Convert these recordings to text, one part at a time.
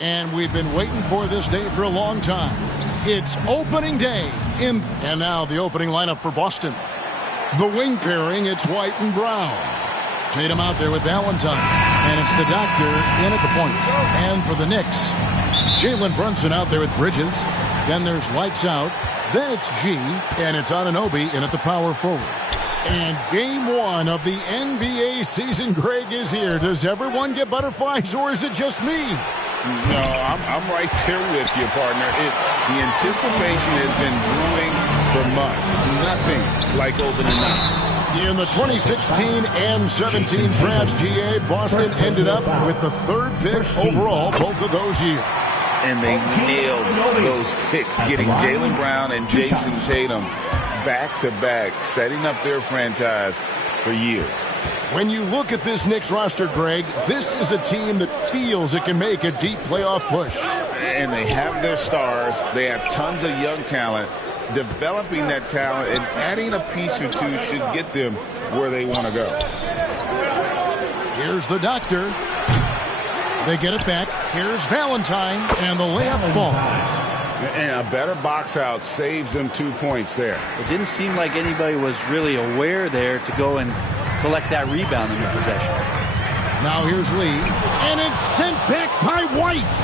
And we've been waiting for this day for a long time. It's opening day. And now the opening lineup for Boston. The wing pairing, it's White and Brown. Tatum out there with Valentine. And it's the doctor in at the point. And for the Knicks, Jalen Brunson out there with Bridges. Then there's lights out. Then it's G. And it's Anunoby in at the power forward. And game one of the NBA season, Greg, is here. Does everyone get butterflies, or is it just me? No, I'm right there with you, partner. The anticipation has been brewing for months. Nothing like opening night. In the 2016 and 17 drafts, GA, Boston ended up with the third pick overall both of those years. And they nailed those picks, getting Jaylen Brown and Jason Tatum back-to-back, setting up their franchise for years. When you look at this Knicks roster, Greg, this is a team that feels it can make a deep playoff push. And they have their stars. They have tons of young talent. Developing that talent and adding a piece or two should get them where they want to go. Here's the doctor. They get it back. Here's Valentine, and the layup falls. And a better box out saves them 2 points there. It didn't seem like anybody was really aware there to go and collect that rebound in the possession. Now here's Lee, and it's sent back by White.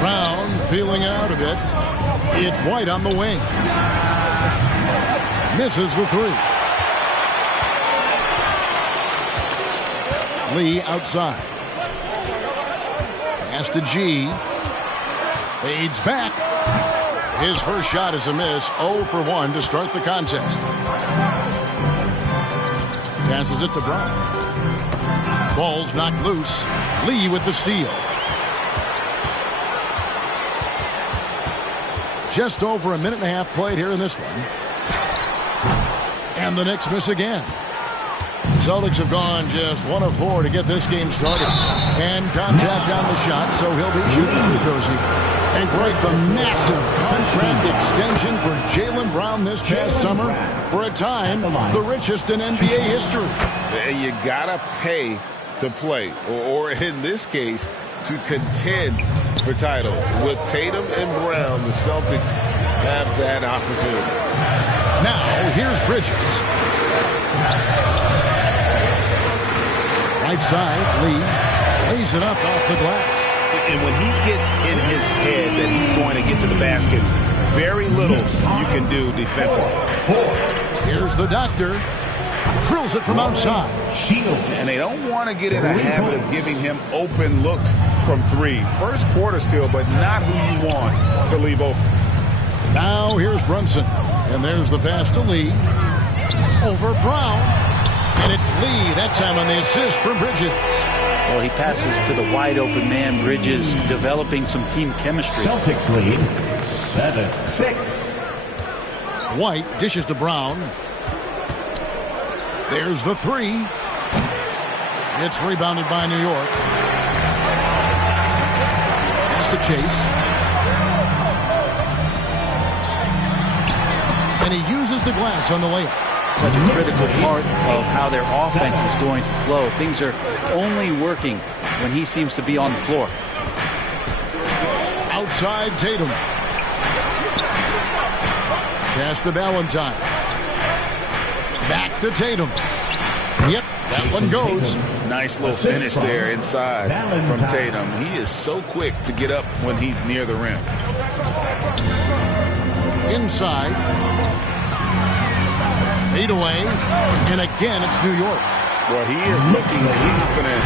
Brown feeling out a bit. It's White on the wing. Misses the three. Lee outside. Pass to G. Fades back. His first shot is a miss. 0 for 1 to start the contest. Passes it to Brown. Ball's knocked loose. Lee with the steal. Just over a minute and a half played here in this one. And the Knicks miss again. The Celtics have gone just 1 of 4 to get this game started. And contact on the shot, so he'll be shooting free throws here. And Greg, the massive contract extension for Jaylen Brown this past summer. For a time, the richest in NBA history. You gotta pay to play, or in this case, to contend for titles. With Tatum and Brown, the Celtics have that opportunity. Now, here's Bridges. Right side, Lee lays it up off the glass. And when he gets in his head that he's going to get to the basket, very little you can do defensively. Here's the doctor. Drills it from outside. And they don't want to get in a habit of giving him open looks from three. First quarter still, but not who you want to leave open. Now here's Brunson. And there's the pass to Lee. Over Brown. And it's Lee that time on the assist for Bridges. Well, he passes to the wide open man. Bridges developing some team chemistry. Celtics lead 7-6. White dishes to Brown. There's the three. It's rebounded by New York. Pass to Chase. And he uses the glass on the layup. Such a critical part of how their offense is going to flow. Things are only working when he seems to be on the floor. Outside Tatum. Pass to Valentine. Back to Tatum. Yep, that one goes. Nice little finish there inside from Tatum. He is so quick to get up when he's near the rim. Inside. Fade away. And again, it's New York. Well, he is looking confident.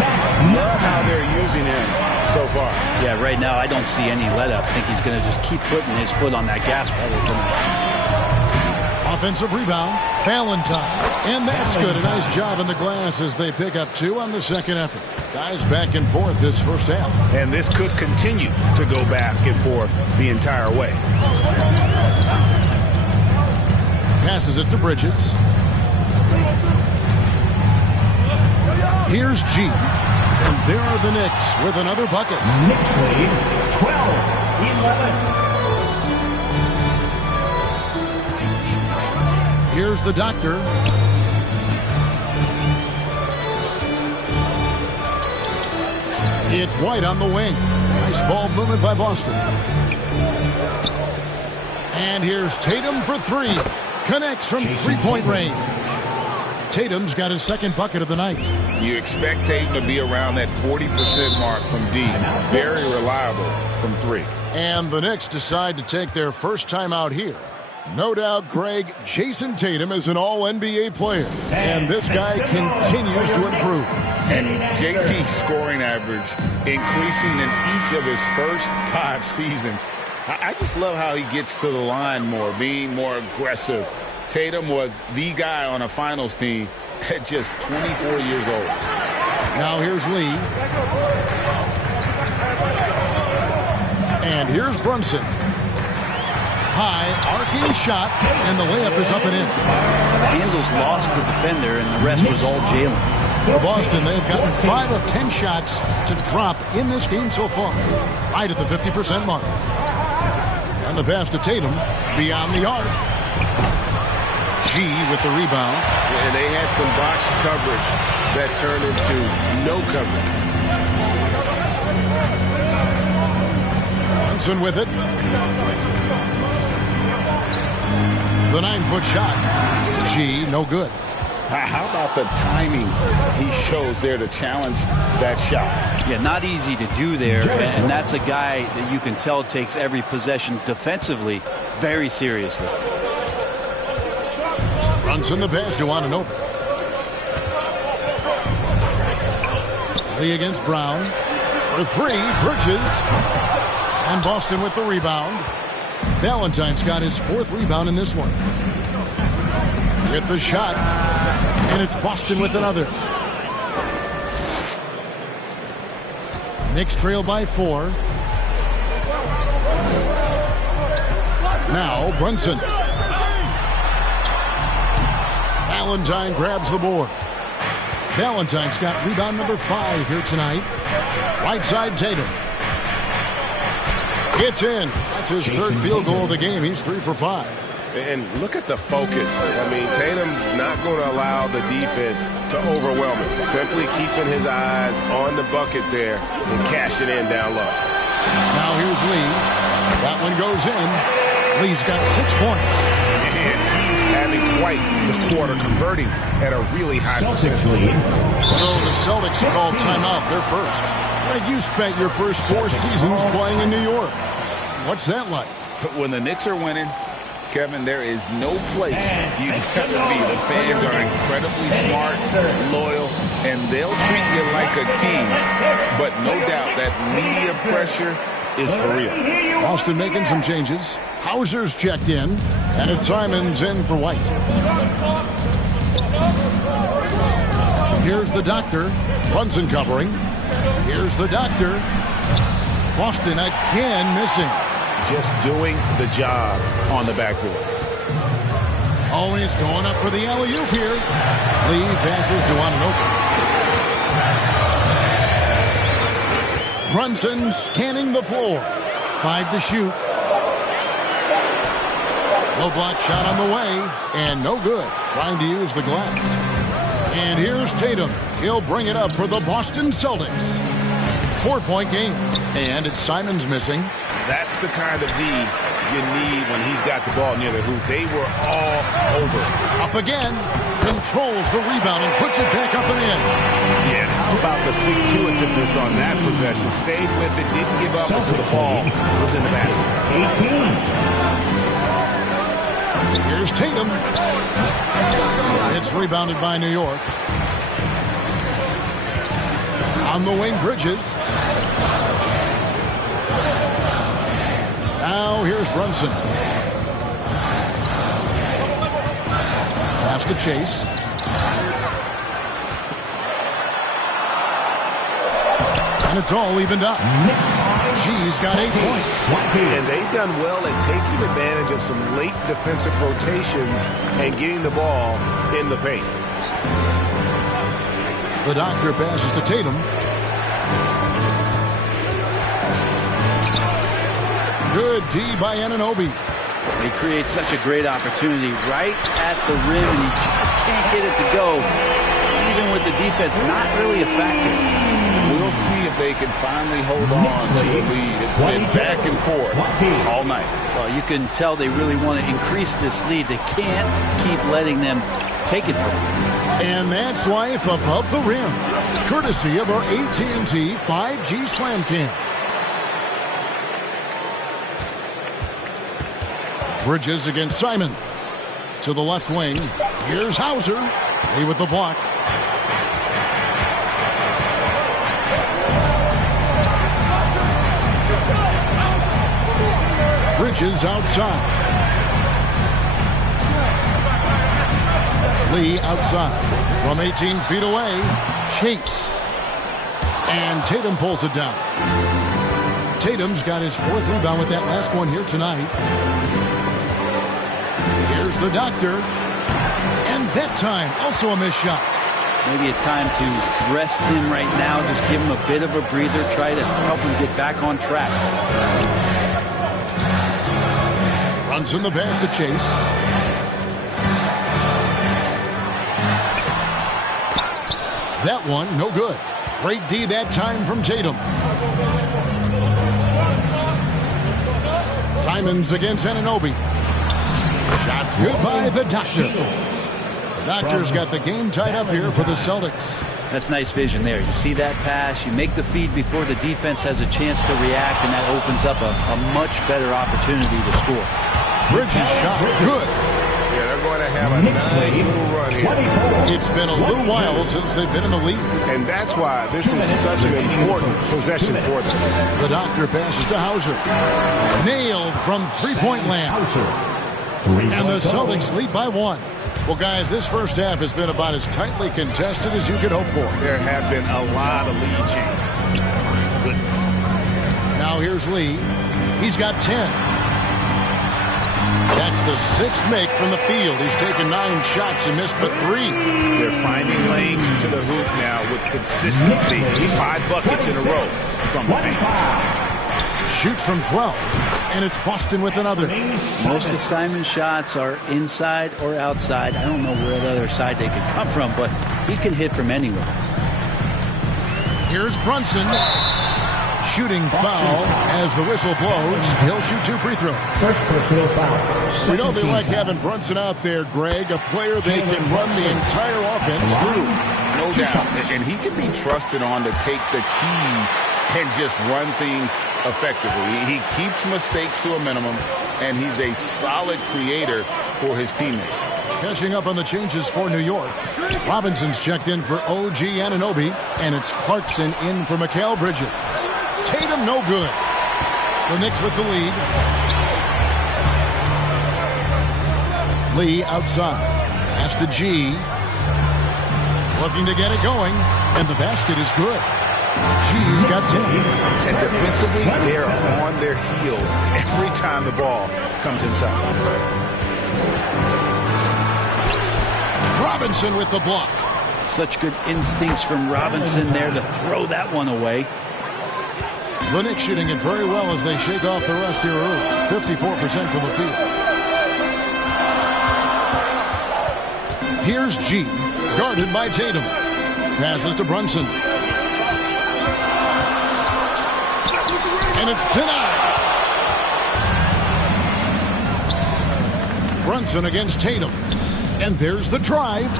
Love how they're using him so far. Yeah, right now I don't see any let up. I think he's going to just keep putting his foot on that gas pedal tonight. Offensive rebound, Valentine. And that's good. A nice job in the glass as they pick up 2 on the second effort. Guys back and forth this first half. And this could continue to go back and forth the entire way. Passes it to Bridges. Here's G. And there are the Knicks with another bucket. Knicks lead 12-11. Here's the doctor. It's White on the wing. Nice ball movement by Boston. And here's Tatum for three. Connects from three-point range. Tatum's got his second bucket of the night. You expect Tatum to be around that 40% mark from deep. Very reliable from three. And the Knicks decide to take their first time out here. No doubt, Greg, Jason Tatum is an all-NBA player. And this guy continues to improve. And JT's scoring average increasing in each of his first 5 seasons. I just love how he gets to the line more, being more aggressive. Tatum was the guy on a finals team at just 24 years old. Now here's Lee. And here's Brunson. High, arcing shot, and the layup is up and in. Handles lost the defender, and the rest was all Jalen. For Boston, they've gotten 5 of 10 shots to drop in this game so far, right at the 50% mark. And the pass to Tatum, beyond the arc. G with the rebound. And they had some botched coverage that turned into no coverage. Brunson with it. The 9-foot shot. G, no good. How about the timing he shows there to challenge that shot? Yeah, not easy to do there, and that's a guy that you can tell takes every possession defensively very seriously. Brunson the pass to Anunoby. Lee against Brown. For three, Bridges. And Boston with the rebound. Valentine's got his 4th rebound in this one. With the shot. And it's Boston with another. Knicks trail by 4. Now Brunson. Valentine grabs the board. Valentine's got rebound number 5 here tonight. Right side Tatum. It's in. That's his 3rd field goal of the game. He's 3 for 5. And look at the focus. I mean, Tatum's not going to allow the defense to overwhelm him. Simply keeping his eyes on the bucket there and cashing in down low. Now here's Lee. That one goes in. Lee's got 6 points. And he's having quite the quarter, converting at a really high percentage. So the Celtics call timeout. They're first. Like you spent your first 4 seasons playing in New York. What's that like? When the Knicks are winning, Kevin, there is no place you'd rather be. The fans are incredibly smart, loyal, and they'll treat you like a king. But no doubt that media pressure is for real. Boston making some changes. Hauser's checked in, and it's Simons in for White. Here's the doctor. Brunson covering. Here's the doctor. Boston again missing. Just doing the job on the backboard. Oh, he's going up for the alley-oop here. Lee passes to Anunoby. Brunson scanning the floor. 5 to shoot. Low block shot on the way, and no good. Trying to use the glass. And here's Tatum. He'll bring it up for the Boston Celtics. 4-point game. And it's Simons missing. That's the kind of D you need when he's got the ball near the hoop. They were all over. Up again. Controls the rebound and puts it back up and in. Yeah, how about the stick-to-itiveness on that possession? Stayed with it, didn't give up until the ball was in the basket. 18. Here's Tatum. It's rebounded by New York. On the wing, Bridges. Now here's Brunson. Pass to Chase. And it's all evened up. G's got 8 points. And they've done well at taking advantage of some late defensive rotations and getting the ball in the paint. The doctor passes to Tatum. Good D by Anunoby. He creates such a great opportunity right at the rim, and he just can't get it to go. Even with the defense not really a factor. We'll see if they they can finally hold on to the lead. It's been back and forth all night. Well, you can tell they really want to increase this lead. They can't keep letting them take it from them. And that's life above the rim, courtesy of our AT&T 5G Slam Cam. Bridges against Simon. To the left wing. Here's Hauser. Lee with the block. Bridges outside. Lee outside. From 18 feet away. Chase. And Tatum pulls it down. Tatum's got his 4th rebound with that last one here tonight. Here's the doctor. And that time, also a missed shot. Maybe a time to rest him right now. Just give him a bit of a breather. Try to help him get back on track. Runs in the pass to Chase. That one, no good. Great D that time from Tatum. Simons against Anunoby. Shots good by the doctor. The doctor's got the game tied up here for the Celtics. That's nice vision there. You see that pass, you make the feed before the defense has a chance to react, and that opens up a much better opportunity to score. Bridges shot good. Yeah, they're going to have a nice little run here. It's been a little while since they've been in the lead. And that's why this is such an important possession for them. The doctor passes to Hauser. Nailed from three-point land. And the Celtics lead by 1. Well, guys, this first half has been about as tightly contested as you could hope for. There have been a lot of lead changes. Goodness. Now here's Lee. He's got 10. That's the 6th make from the field. He's taken 9 shots and missed but 3. They're finding lanes to the hoop now with consistency. 5 buckets in a row from the paint. Shoots from 12. And it's Boston with another. Most of Simon's shots are inside or outside. I don't know where the other side they could come from, but he can hit from anywhere. Here's Brunson. Shooting foul as the whistle blows. He'll shoot 2 free throws. First personal foul. We know they like having Brunson out there, Greg. A player they can run the entire offense through. No doubt. And he can be trusted on to take the keys and just run things effectively. He keeps mistakes to a minimum, and he's a solid creator for his teammates. Catching up on the changes for New York. Robinson's checked in for OG Anunoby, and it's Clarkson in for Mikal Bridges. Tatum no good. The Knicks with the lead. Lee outside. Pass to G. Looking to get it going, and the basket is good. G's got 10. And defensively, they're on their heels every time the ball comes inside. Robinson with the block. Such good instincts from Robinson there to throw that one away. The Knicks shooting it very well as they shake off the rust here early. 54% from the field. Here's G, guarded by Tatum. Passes to Brunson. And it's denied. Brunson against Tatum. And there's the drive.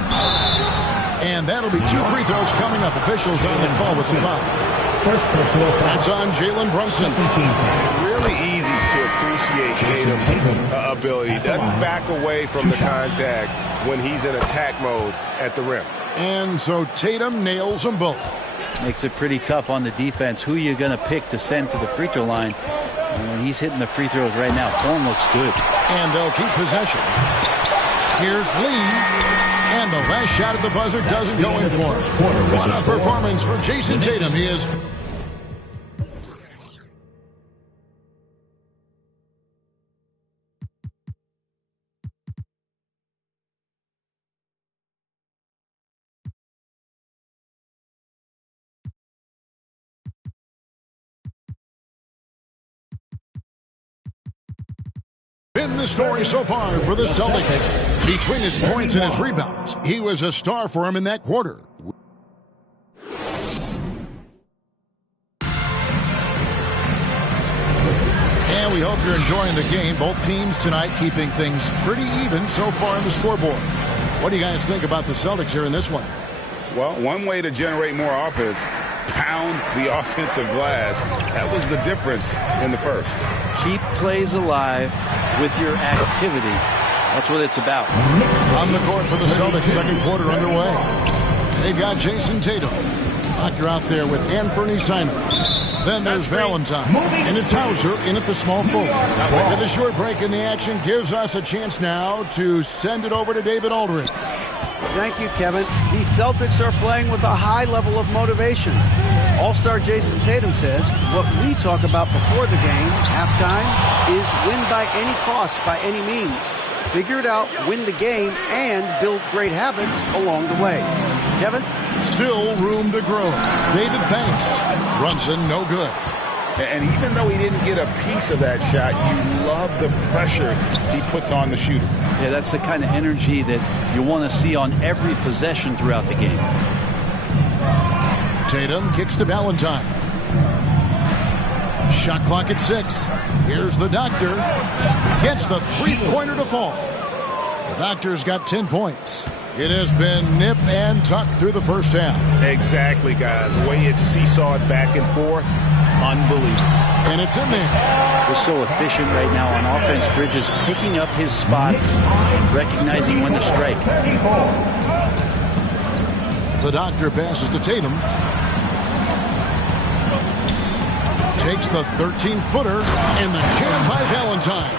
And that'll be 2 free throws coming up. Officials on the call with the foul. First personal foul. That's on Jalen Brunson. Really easy to appreciate Tatum's ability. Doesn't back away from the contact when he's in attack mode at the rim. And so Tatum nails them both. Makes it pretty tough on the defense. Who you're going to pick to send to the free throw line. And when he's hitting the free throws right now, form looks good. And they'll keep possession. Here's Lee. And the last shot at the buzzer doesn't go in for him. What a performance for Jason Tatum. He is... been the story so far for the Celtics. Between his points and his rebounds, he was a star for him in that quarter. Well, we hope you're enjoying the game. Both teams tonight keeping things pretty even so far in the scoreboard. What do you guys think about the Celtics here in this one? Well, one way to generate more offense, pound the offensive glass. That was the difference in the first. Keep plays alive with your activity. That's what it's about. On the court for the Celtics, second quarter underway. They've got Jason Tatum. Doctor out there with Anthony Simons. Then there's Valentine. And it's Hauser in at the small forward. With a short break in the action gives us a chance now to send it over to David Aldridge. Thank you, Kevin. The Celtics are playing with a high level of motivation. All-star Jason Tatum says what we talk about before the game, halftime, is win by any cost, by any means. Figure it out, win the game, and build great habits along the way. Kevin? Still room to grow. David thanks. Brunson, no good. And even though he didn't get a piece of that shot, you love the pressure he puts on the shooter. Yeah, that's the kind of energy that you want to see on every possession throughout the game. Tatum kicks to Valentine. Shot clock at 6. Here's the Doctor. Gets the three-pointer to fall. The Doctor's got 10 points. It has been nip and tuck through the first half. Exactly, guys. The way it's seesawed back and forth, unbelievable. And it's in there. We're so efficient right now on offense. Bridges picking up his spots, recognizing when to strike. The Doctor passes to Tatum. Takes the 13-footer and the jam by Valentine.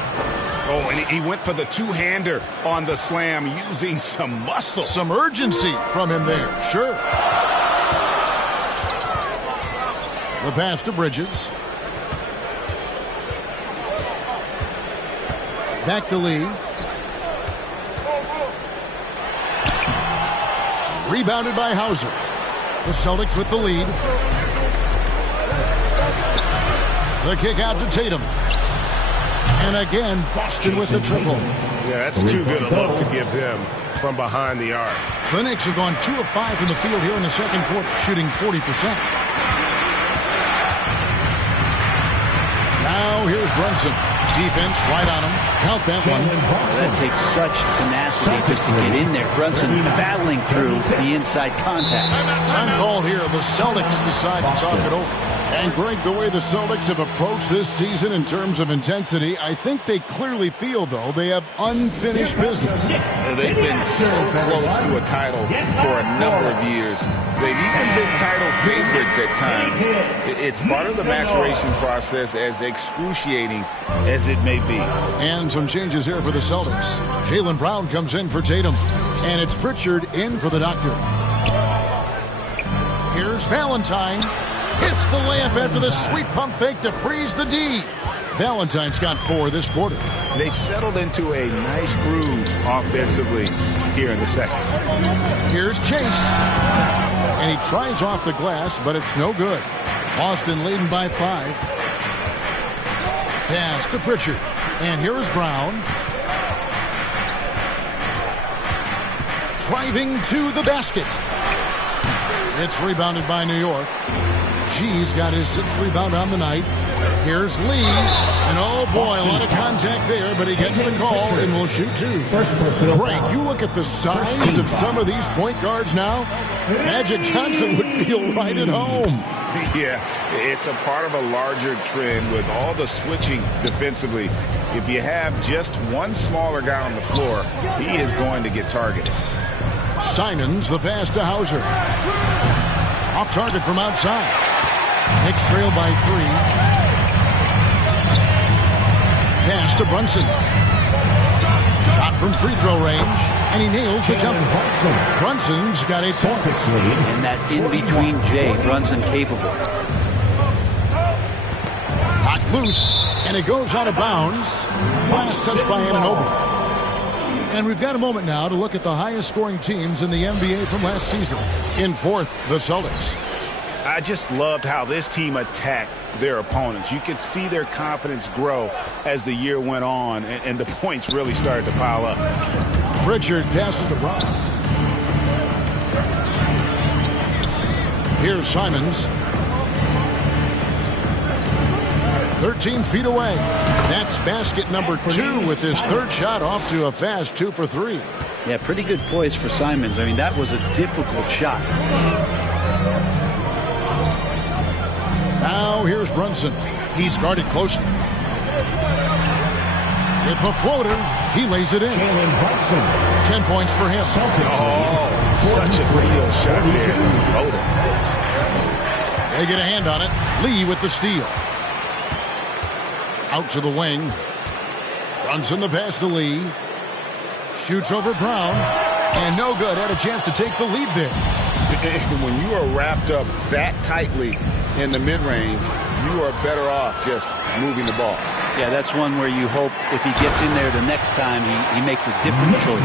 Oh, and he went for the two-hander on the slam using some muscle. Some urgency from him there, sure. The pass to Bridges. Back to Lee. Rebounded by Hauser. The Celtics with the lead. The kick out to Tatum. And again, Boston with the triple. Yeah, that's too good a look to give him from behind the arc. The Knicks have gone 2 of 5 from the field here in the second quarter, shooting 40%. Now here's Brunson. Defense right on him. Count that one. That takes such tenacity just to get in there. Brunson battling through the inside contact. Time called here. The Celtics decide to talk it over. And Greg, the way the Celtics have approached this season in terms of intensity, I think they clearly feel, though, they have unfinished business. They've been so close to a title for a number of years. They've even been title favorites at times. It's part of the maturation process, as excruciating as it may be. And some changes here for the Celtics. Jaylen Brown comes in for Tatum. And it's Pritchard in for the Doctor. Here's Valentine. Hits the layup after the sweet pump fake to freeze the D. Valentine's got 4 this quarter. They've settled into a nice groove offensively here in the second. Here's Chase. And he tries off the glass, but it's no good. Boston leading by 5. Pass to Pritchard. And here is Brown. Driving to the basket. It's rebounded by New York. G's got his 6th rebound on the night. Here's Lee. And oh boy, a lot of contact there, but he gets the call and will shoot 2. Frank, you look at the size of some of these point guards now. Magic Johnson would feel right at home. Yeah, it's a part of a larger trend with all the switching defensively. If you have just one smaller guy on the floor, he is going to get targeted. Simons, the pass to Hauser. Off target from outside. Knicks trail by 3. Pass to Brunson. Shot from free throw range, and he nails the jumper. Brunson's got 8 points. And that in-between J, Brunson capable. Knocked loose, and it goes out of bounds. Last touch by Anunoby. And we've got a moment now to look at the highest scoring teams in the NBA from last season. In 4th, the Celtics. I just loved how this team attacked their opponents. You could see their confidence grow as the year went on, and the points really started to pile up. Pritchard passes to Brown. Here's Simons. 13 feet away. That's basket number 2 with his third shot off to a fast 2 for 3. Yeah, pretty good poise for Simons. I mean, that was a difficult shot. Now here's Brunson. He's guarded closely. With the floater, he lays it in. 10 points for him. Such a real shot there. Floater. They get a hand on it. Lee with the steal. Out to the wing. Brunson the pass to Lee. Shoots over Brown. And no good. Had a chance to take the lead there. When you are wrapped up that tightly in the mid-range, you are better off just moving the ball. Yeah, that's one where you hope if he gets in there the next time, he makes a different choice.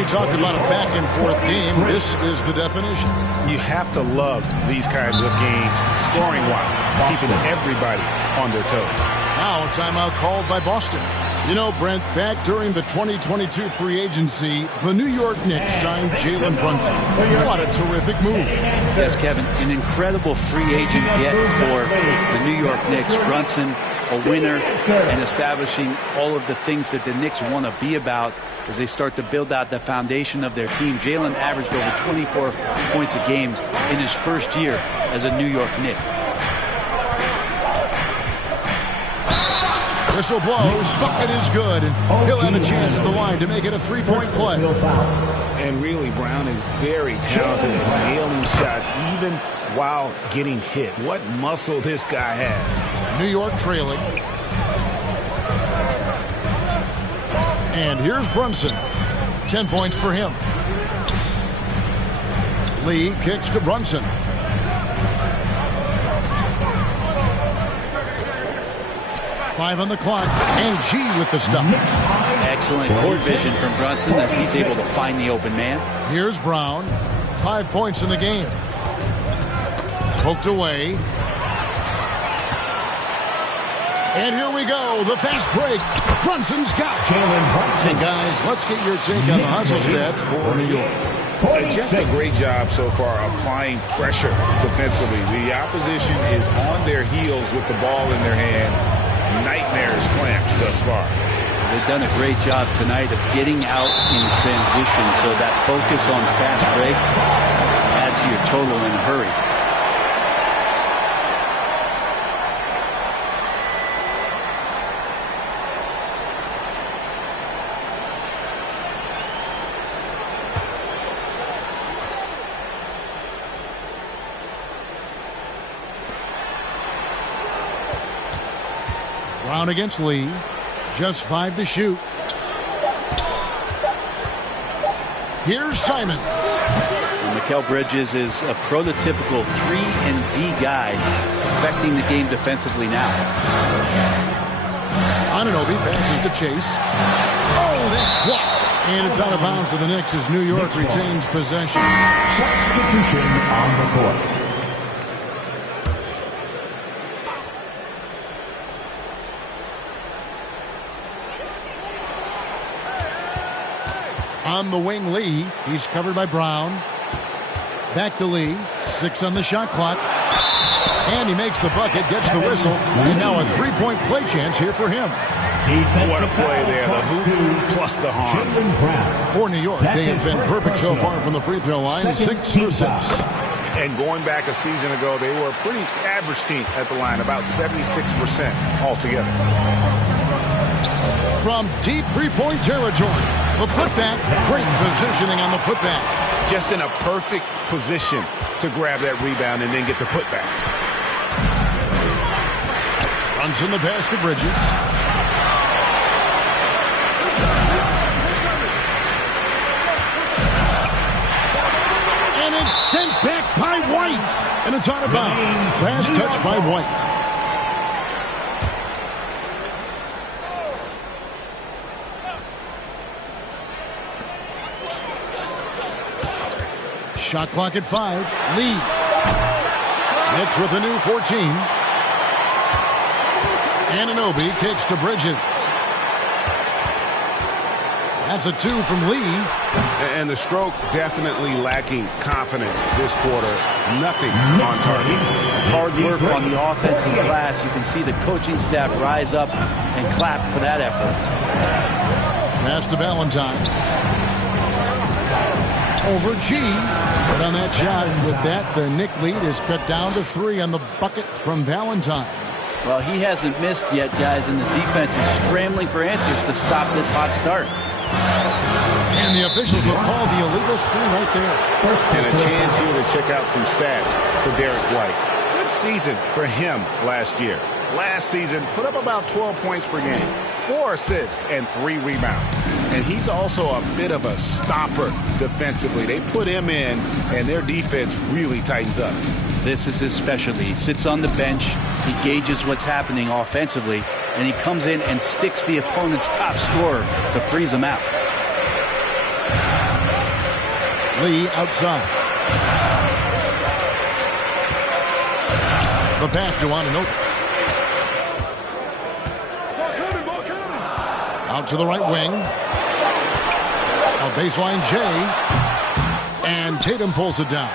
You talked about a back-and-forth game. This is the definition. You have to love these kinds of games, scoring-wise, keeping everybody on their toes. Now a timeout called by Boston. You know, Brent, back during the 2022 free agency, the New York Knicks signed Jalen Brunson. What a terrific move. Yes, Kevin, an incredible free agent get for the New York Knicks. Brunson, a winner, and establishing all of the things that the Knicks want to be about as they start to build out the foundation of their team. Jalen averaged over 24 points a game in his first year as a New York Knick. Whistle blows, bucket is good, and he'll have a chance at the line to make it a 3-point play. And really, Brown is very talented at nailing shots, even while getting hit. What muscle this guy has. New York trailing. And here's Brunson. 10 points for him. Lee kicks to Brunson. Five on the clock, and G with the stop. Excellent court vision from Brunson as he's able to find the open man. Here's Brown. 5 points in the game. Poked away. And here we go, the fast break. Brunson's got it. And guys, let's get your take on the hustle stats for New York. Just a great job so far applying pressure defensively. The opposition is on their heels with the ball in their hand. Nightmares clamps thus far. They've done a great job tonight of getting out in transition, so that focus on fast break adds to your total in a hurry. Brown against Lee. Just 5 to shoot. Here's Simons. Mikal Bridges is a prototypical 3-and-D guy, affecting the game defensively now. Anunoby passes to Chase. Oh, that's blocked. And it's out of bounds to the Knicks as New York retains possession. Substitution on the court. On the wing, Lee. He's covered by Brown. Back to Lee. 6 on the shot clock. And he makes the bucket, gets the whistle. And now a 3-point play chance here for him. What a play there. The hoop plus the harm. For New York, they have been perfect so far from the free throw line. 6 for 6. And going back a season ago, they were a pretty average team at the line, about 76% altogether. From deep 3-point territory, the putback, great positioning on the putback. Just in a perfect position to grab that rebound and then get the putback. Runs in the pass to Bridges. And it's sent back by White. And it's out of bounds. Last touch by White. Shot clock at 5. Lee. Knicks with a new 14. Anunoby kicks to Bridges. That's a 2 from Lee. And the stroke definitely lacking confidence this quarter. Nothing on target. Hard work on the offensive glass. You can see the coaching staff rise up and clap for that effort. Pass to Valentine. Over G. But on that shot, with that, the Knick lead is cut down to 3 on the bucket from Valentine. Well, he hasn't missed yet, guys, and the defense is scrambling for answers to stop this hot start. And the officials will call the illegal screen right there. And a chance here to check out some stats for Derek White. Good season for him last year. Last season, put up about 12 points per game, 4 assists, and 3 rebounds. And he's also a bit of a stopper defensively. They put him in, and their defense really tightens up. This is his specialty. He sits on the bench, he gauges what's happening offensively, and he comes in and sticks the opponent's top scorer to freeze him out. Lee outside. The pass to Anunoby. Out to the right wing. A baseline J. And Tatum pulls it down.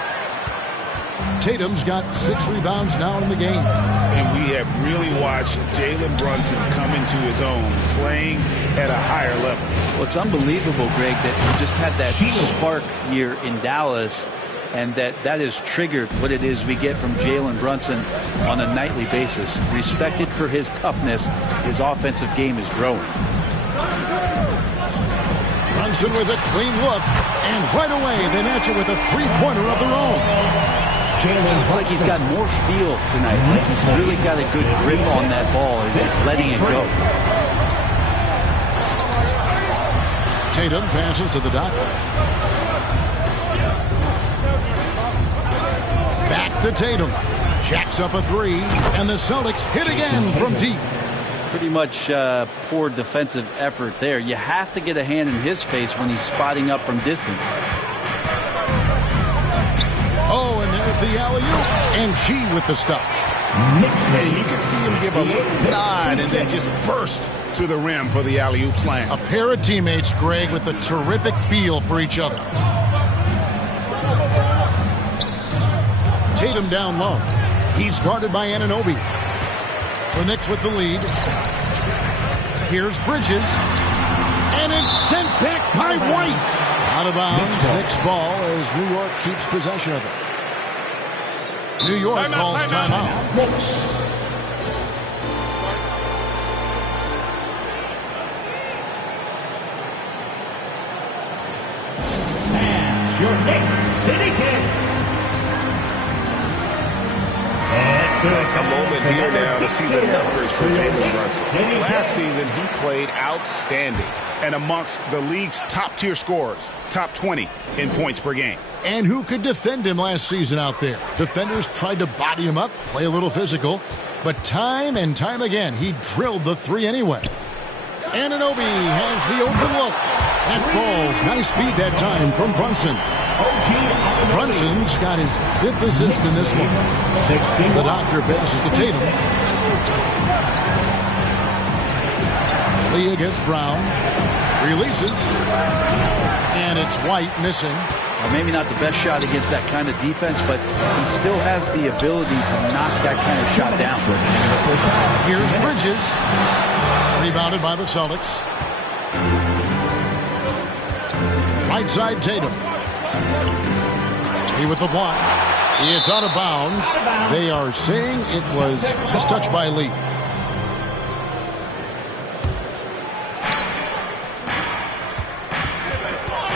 Tatum's got 6 rebounds now in the game. And we have really watched Jalen Brunson come into his own, playing at a higher level. Well, it's unbelievable, Greg, that he just had that spark here in Dallas, and that has triggered what it is we get from Jalen Brunson on a nightly basis. Respected for his toughness, his offensive game is growing. Brunson with a clean look, and right away they match it with a three-pointer of their own. Seems like he's got more feel tonight. Like he's really got a good grip on that ball as he's letting it go. Tatum passes to the dot. Back to Tatum. Jacks up a 3, and the Celtics hit again from deep. Pretty much poor defensive effort there. You have to get a hand in his face when he's spotting up from distance. Oh, and there's the alley-oop. And G with the stuff. And you can see him give a little nod and then just burst to the rim for the alley-oop slam. A pair of teammates, Greg, with a terrific feel for each other. Tatum down low. He's guarded by Anunoby. The Knicks with the lead. Here's Bridges. And it's sent back by White. Out of bounds. Knicks ball as New York keeps possession of it. New York calls timeout. And your Knicks City Kings. A moment here now to see the numbers for Jalen Brunson. Last season, he played outstanding and amongst the league's top-tier scorers, top 20 in points per game. And who could defend him last season out there? Defenders tried to body him up, play a little physical, but time and time again, he drilled the 3 anyway. Anunoby has the open look. That falls. Nice speed that time from Brunson. Brunson's got his 5th assist in this one. The doctor passes to Tatum. Lee against Brown. Releases. And it's White missing. Well, maybe not the best shot against that kind of defense, but he still has the ability to knock that kind of shot down. Here's Bridges. Rebounded by the Celtics. Right side Tatum. He with the block. It's out of bounds. They are saying it was mistouched by Lee.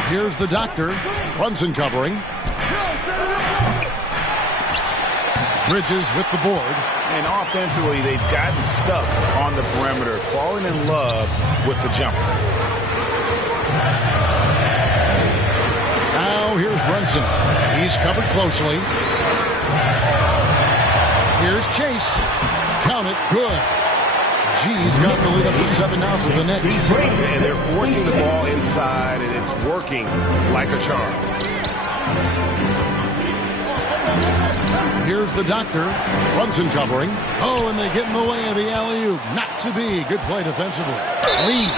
Here's the doctor. Brunson covering. Bridges with the board. And offensively, they've gotten stuck on the perimeter, falling in love with the jumper. Now here's Brunson. He's covered closely. Here's Chase. Count it. Good. G's got the lead up to 7 now for the Knicks. And they're forcing the ball inside, and it's working like a charm. Here's the doctor. Brunson covering. Oh, and they get in the way of the alley-oop. Not to be. Good play defensively. Lee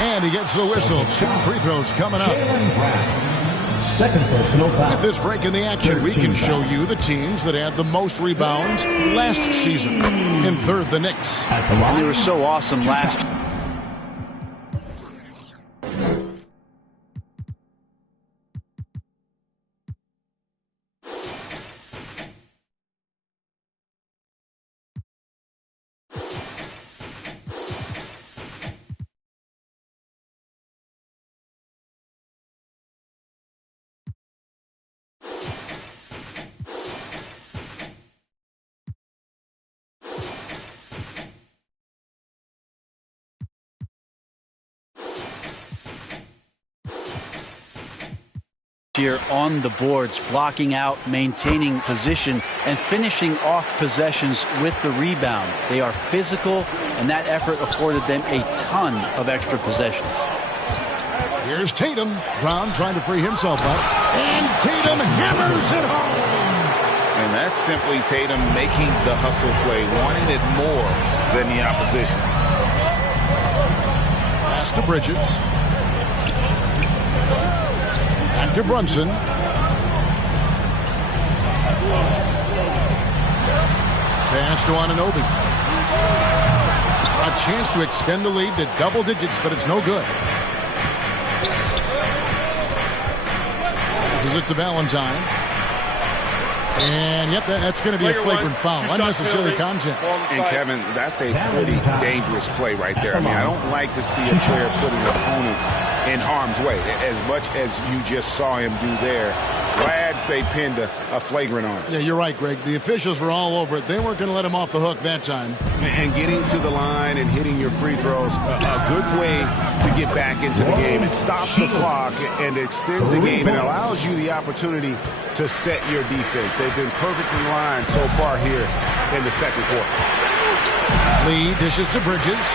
And he gets the whistle. 2 free throws coming up. Jaylen Brown. Second personal foul. At this break in the action, we can show you the teams that had the most rebounds last season. In third, the Knicks. At the line, And they were so awesome last year. Here on the boards, blocking out, maintaining position, and finishing off possessions with the rebound. They are physical, and that effort afforded them a ton of extra possessions. Here's Tatum. Brown trying to free himself up. And Tatum hammers it home. And that's simply Tatum making the hustle play, wanting it more than the opposition. Pass to Bridges. Back to Brunson. Pass to Anunoby. A chance to extend the lead to double digits, but it's no good. This is it to Valentine. And, yep, that's going to be a flagrant foul. Unnecessary contact. And, Kevin, that's a pretty dangerous play right there. I mean, I don't like to see a player putting an opponent in harm's way, as much as you just saw him do there. Glad they pinned a flagrant on him. Yeah, you're right, Greg. The officials were all over it. They weren't going to let him off the hook that time. And getting to the line and hitting your free throws, a good way to get back into the game. It stops the clock and extends the game and allows you the opportunity to set your defense. They've been perfectly lined so far here in the second quarter. Lee dishes to Bridges.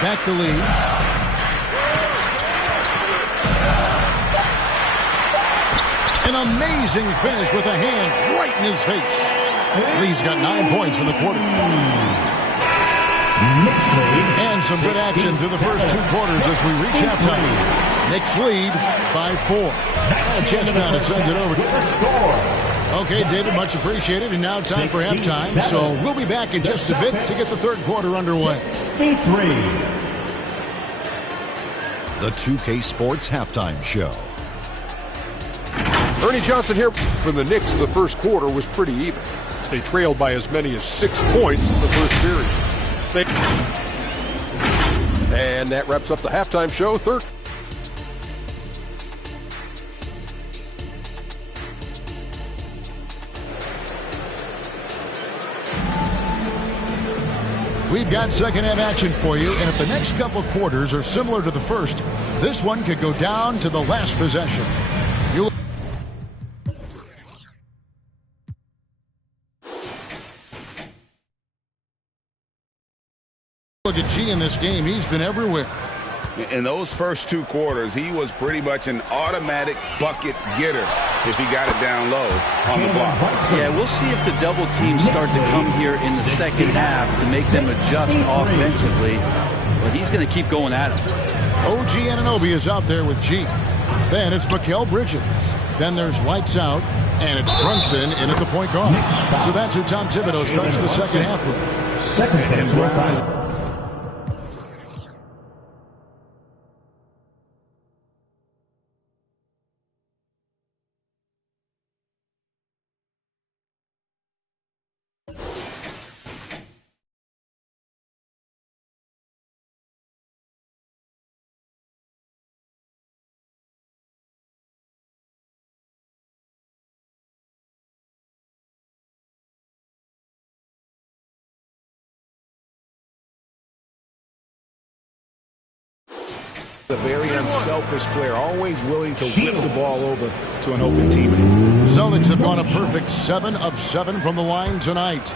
Back to Lee. An amazing finish with a hand right in his face. Lee's got 9 points in the quarter. And some good action through the first 2 quarters as we reach halftime. Knicks lead 5-4. A chance now to send it over. Okay, David, much appreciated. And now time for halftime. So we'll be back in just a bit to get the third quarter underway. The 2K Sports Halftime Show. Ernie Johnson here for the Knicks. The first quarter was pretty even. They trailed by as many as 6 points in the first period. And that wraps up the halftime show. Third. We've got second half action for you, and if the next couple quarters are similar to the first, this one could go down to the last possession. Look at G in this game. He's been everywhere. In those first 2 quarters, he was pretty much an automatic bucket getter if he got it down low on the block. Yeah, we'll see if the double teams start to come here in the second half to make them adjust offensively. But he's going to keep going at him. OG Anunoby is out there with G. Then it's Mikal Bridges. Then there's lights out, and it's Brunson in at the point guard. So that's who Tom Thibodeau starts the second half with. Second and A very unselfish player, always willing to whip the ball over to an open teammate. Celtics have gone a perfect 7 of 7 from the line tonight.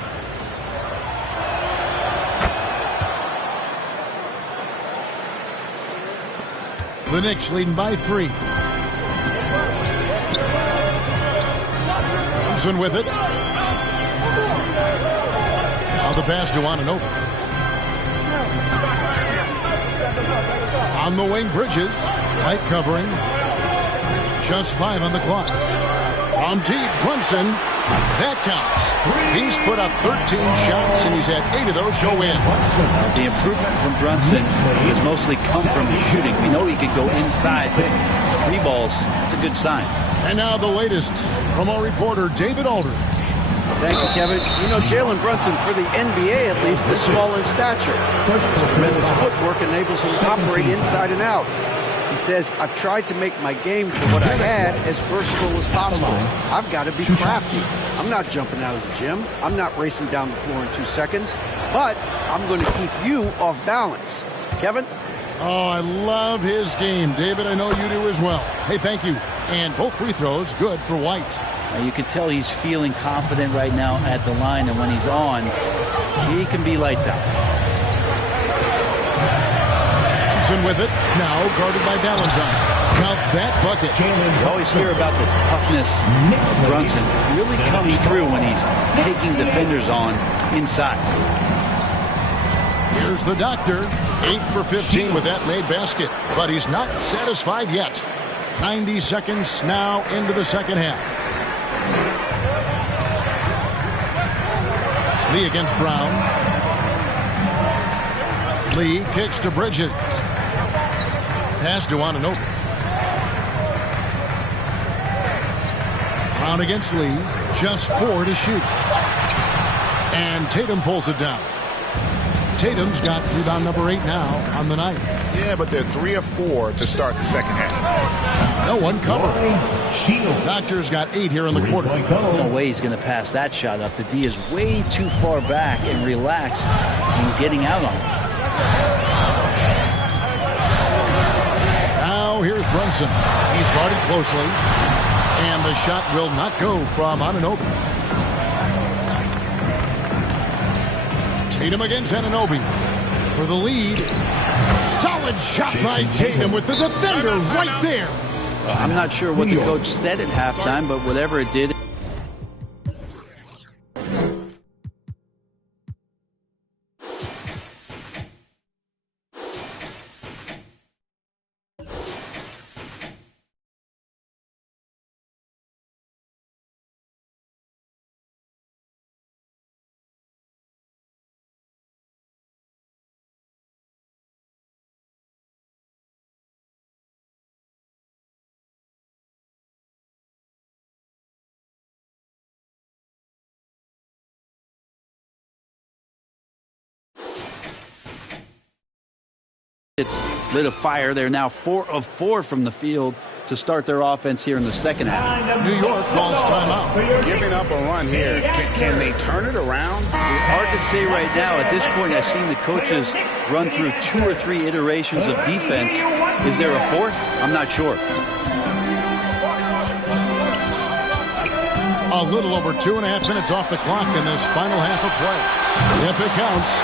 The Knicks leading by 3. Thompson with it. Now the pass to Anunoby. On the wing, Bridges. White covering. Just 5 on the clock. On deep, Brunson. That counts. He's put up 13 shots, and he's had 8 of those go in. The improvement from Brunson has mostly come from his shooting. We know he could go inside, but 3 balls, it's a good sign. And now the latest from our reporter, David Aldridge. Thank you, Kevin. You know, Jalen Brunson, for the NBA at least, is small in stature. His tremendous footwork enables him to operate inside and out. He says, I've tried to make my game for what I had as versatile as possible. I've got to be crafty. I'm not jumping out of the gym. I'm not racing down the floor in 2 seconds. But I'm going to keep you off balance. Kevin? Oh, I love his game. David, I know you do as well. Hey, thank you. And both free throws good for White. You can tell he's feeling confident right now at the line, and when he's on, he can be lights out. With it, now guarded by Valentine. Count that bucket. You always hear about the toughness of Brunson. It really comes through when he's taking defenders on inside. Here's the doctor. 8 for 15 with that made basket. But he's not satisfied yet. 90 seconds now into the second half. Lee against Brown. Lee kicks to Bridges. Pass to Anunoby. Brown against Lee. Just 4 to shoot. And Tatum pulls it down. Tatum's got rebound number 8 now on the night. Yeah, but they're 3 of 4 to start the second half. No one covering. Doctor's got 8 here in the quarter. No way he's going to pass that shot up. The D is way too far back and relaxed in getting out on it. Here's Brunson. He's guarded closely. And the shot will not go from Anunoby. Tatum against Anunoby for the lead. Solid shot by Tatum with the defender right there. I'm not sure what the coach said at halftime, but whatever it did. It's lit a fire. They're now 4 of 4 from the field to start their offense here in the second half. New York calls timeout. Giving up a run here. Can they turn it around? Hard to say right now. At this point, I've seen the coaches run through 2 or 3 iterations of defense. Is there a 4th? I'm not sure. A little over 2.5 minutes off the clock in this final half of play. If it counts,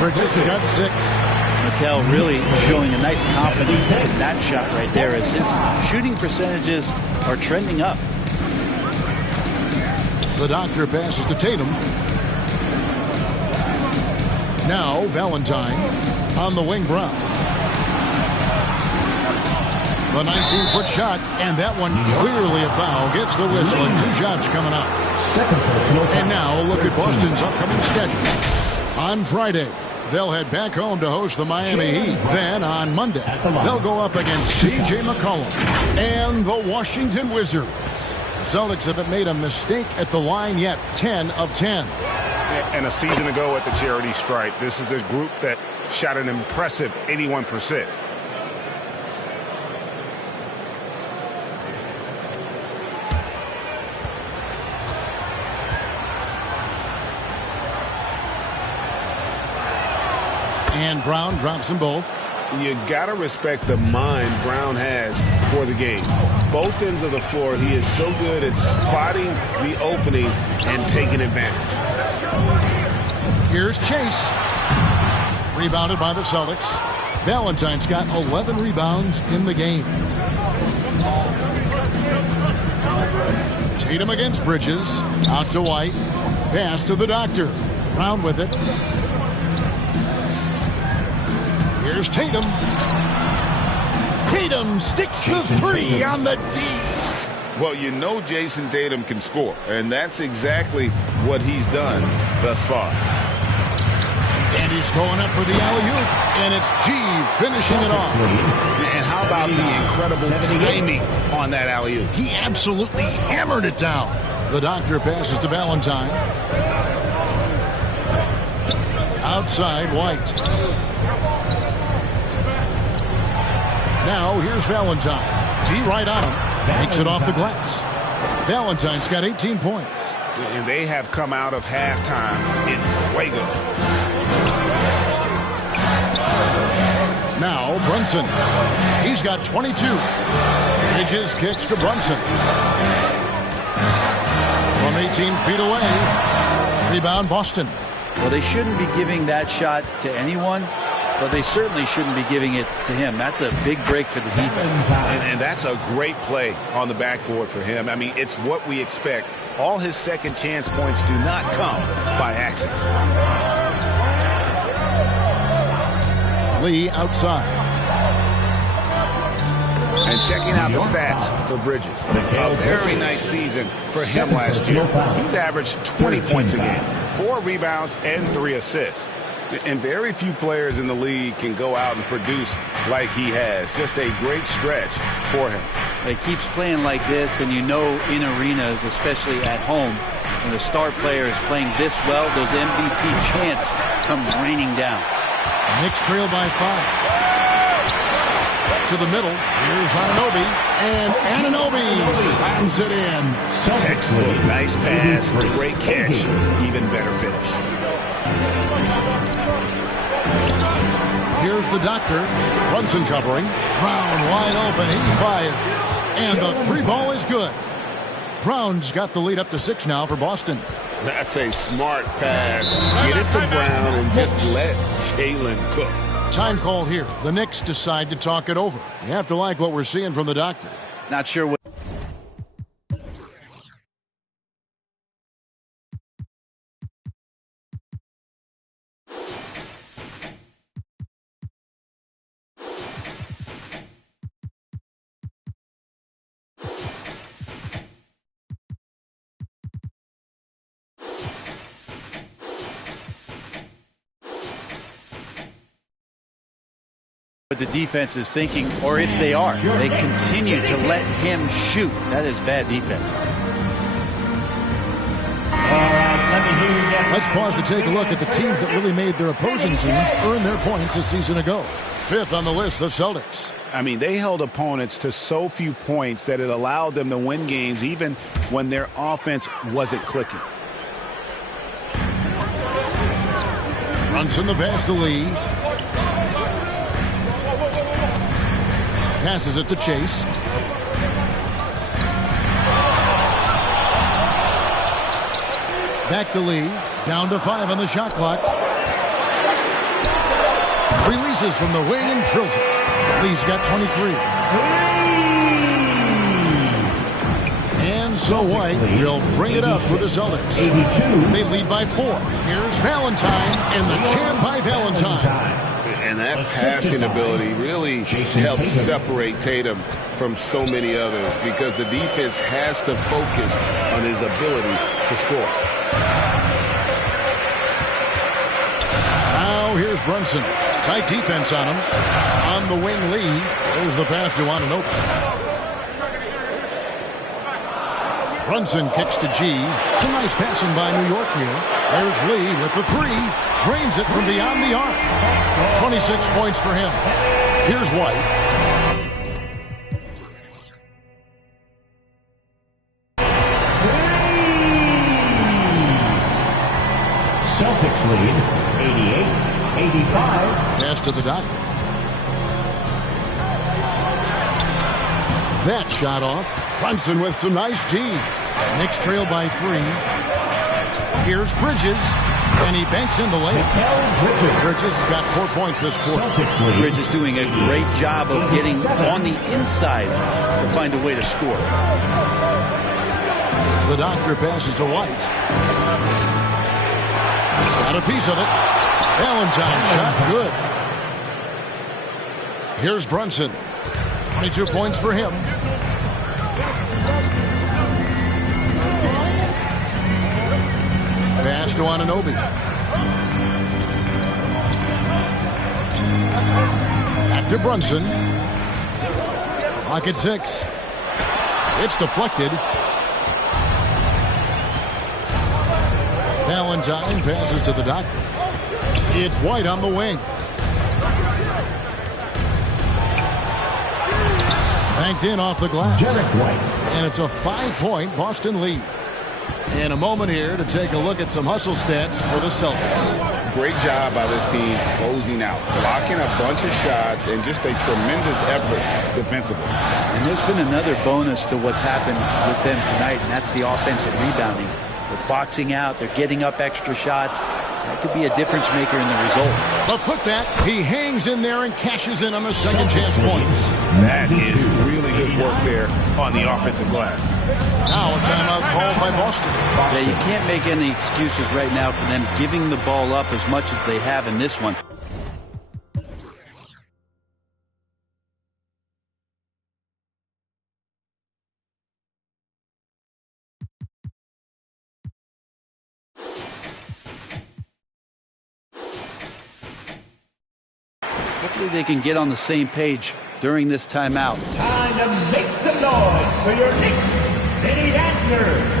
Bridges has got 6. Mikal really showing a nice confidence in that shot right there as his shooting percentages are trending up. The doctor passes to Tatum. Now Valentine on the wing. Brown. The 19-foot shot, and that one clearly a foul. Gets the whistle, and 2 shots coming up. And now look at Boston's upcoming schedule. On Friday, they'll head back home to host the Miami Heat. Then on Monday, they'll go up against C.J. McCollum and the Washington Wizards. The Celtics haven't made a mistake at the line yet. 10 of 10. And a season ago at the charity stripe, this is a group that shot an impressive 81%. And Brown drops them both. You got to respect the mind Brown has for the game. Both ends of the floor, he is so good at spotting the opening and taking advantage. Here's Chase. Rebounded by the Celtics. Valentine's got 11 rebounds in the game. Tatum against Bridges. Out to White. Pass to the doctor. Brown with it. Here's Tatum. Tatum sticks the three on the D. Well, you know Jason Tatum can score, and that's exactly what he's done thus far. And he's going up for the alley-oop, and it's G finishing it off. And how about the incredible timing on that alley-oop? He absolutely hammered it down. The doctor passes to Valentine. Outside, White. Now, here's Valentine. D right on him. Makes it off the glass. Valentine's got 18 points. And they have come out of halftime in fuego. Now, Brunson. He's got 22. Bridges kicks to Brunson. From 18 feet away. Rebound, Boston. Well, they shouldn't be giving that shot to anyone, but they certainly shouldn't be giving it to him. That's a big break for the defense. And that's a great play on the backboard for him. I mean, it's what we expect. All his second chance points do not come by accident. Lee outside. And checking out the stats for Bridges. A very nice season for him last year. He's averaged 20 points a game, 4 rebounds, and 3 assists. And very few players in the league can go out and produce like he has. Just a great stretch for him. He keeps playing like this, and you know in arenas, especially at home, when the star player is playing this well, those MVP chants come raining down. Knicks trail by 5. To the middle. Here's Anunoby. And Anunoby slams it in. Textbook. Nice pass. Great catch. Even better finish. Here's the doctor. Brunson covering. Brown wide open. He fires. And the 3 ball is good. Brown's got the lead up to 6 now for Boston. That's a smart pass. Get it to Brown and just let Jalen cook. Time call here. The Knicks decide to talk it over. You have to like what we're seeing from the doctor. Not sure what. What the defense is thinking, or if they are. They continue to let him shoot. That is bad defense. Let's pause to take a look at the teams that really made their opposing teams earn their points a season ago. 5th on the list, the Celtics. I mean, they held opponents to so few points that it allowed them to win games even when their offense wasn't clicking. Brunson the pass to Lee. Passes it to Chase. Back to Lee. Down to 5 on the shot clock. Releases from the wing and drills it. Lee's got 23. And so White will bring it up for the Celtics. They lead by 4. Here's Valentine and the jam by Valentine. And that passing ability really helps separate Tatum from so many others because the defense has to focus on his ability to score. Now here's Brunson. Tight defense on him. On the wing, Lee. There's the pass to Anunoby. Brunson kicks to G. Some nice passing by New York here. There's Lee with the 3. Drains it from beyond the arc. 26 points for him. Here's White. Celtics lead 88-85. Pass to the doctor. That shot off. Brunson with some nice D. Knicks trail by 3. Here's Bridges. And he banks in the layup. Bridges has got 4 points this quarter. Bridges doing a great job of getting on the inside to find a way to score. The doctor passes to White. Got a piece of it. Valentine shot good. Here's Brunson. 22 points for him. Pass to Anunoby. Back to Brunson. Clock at 6. It's deflected. Valentine passes to the doctor. It's White on the wing. Banked in off the glass. And it's a 5-point Boston lead. And a moment here to take a look at some hustle stats for the Celtics. Great job by this team closing out, blocking a bunch of shots, and just a tremendous effort defensively. And there's been another bonus to what's happened with them tonight, and that's the offensive rebounding. They're boxing out. They're getting up extra shots. That could be a difference maker in the result. A putback. He hangs in there and cashes in on the second chance points. That is really good work there on the offensive glass. Now a timeout called by Boston. Yeah, you can't make any excuses right now for them giving the ball up as much as they have in this one. Hopefully they can get on the same page during this timeout. Time to make some noise for your Knicks City Dancers.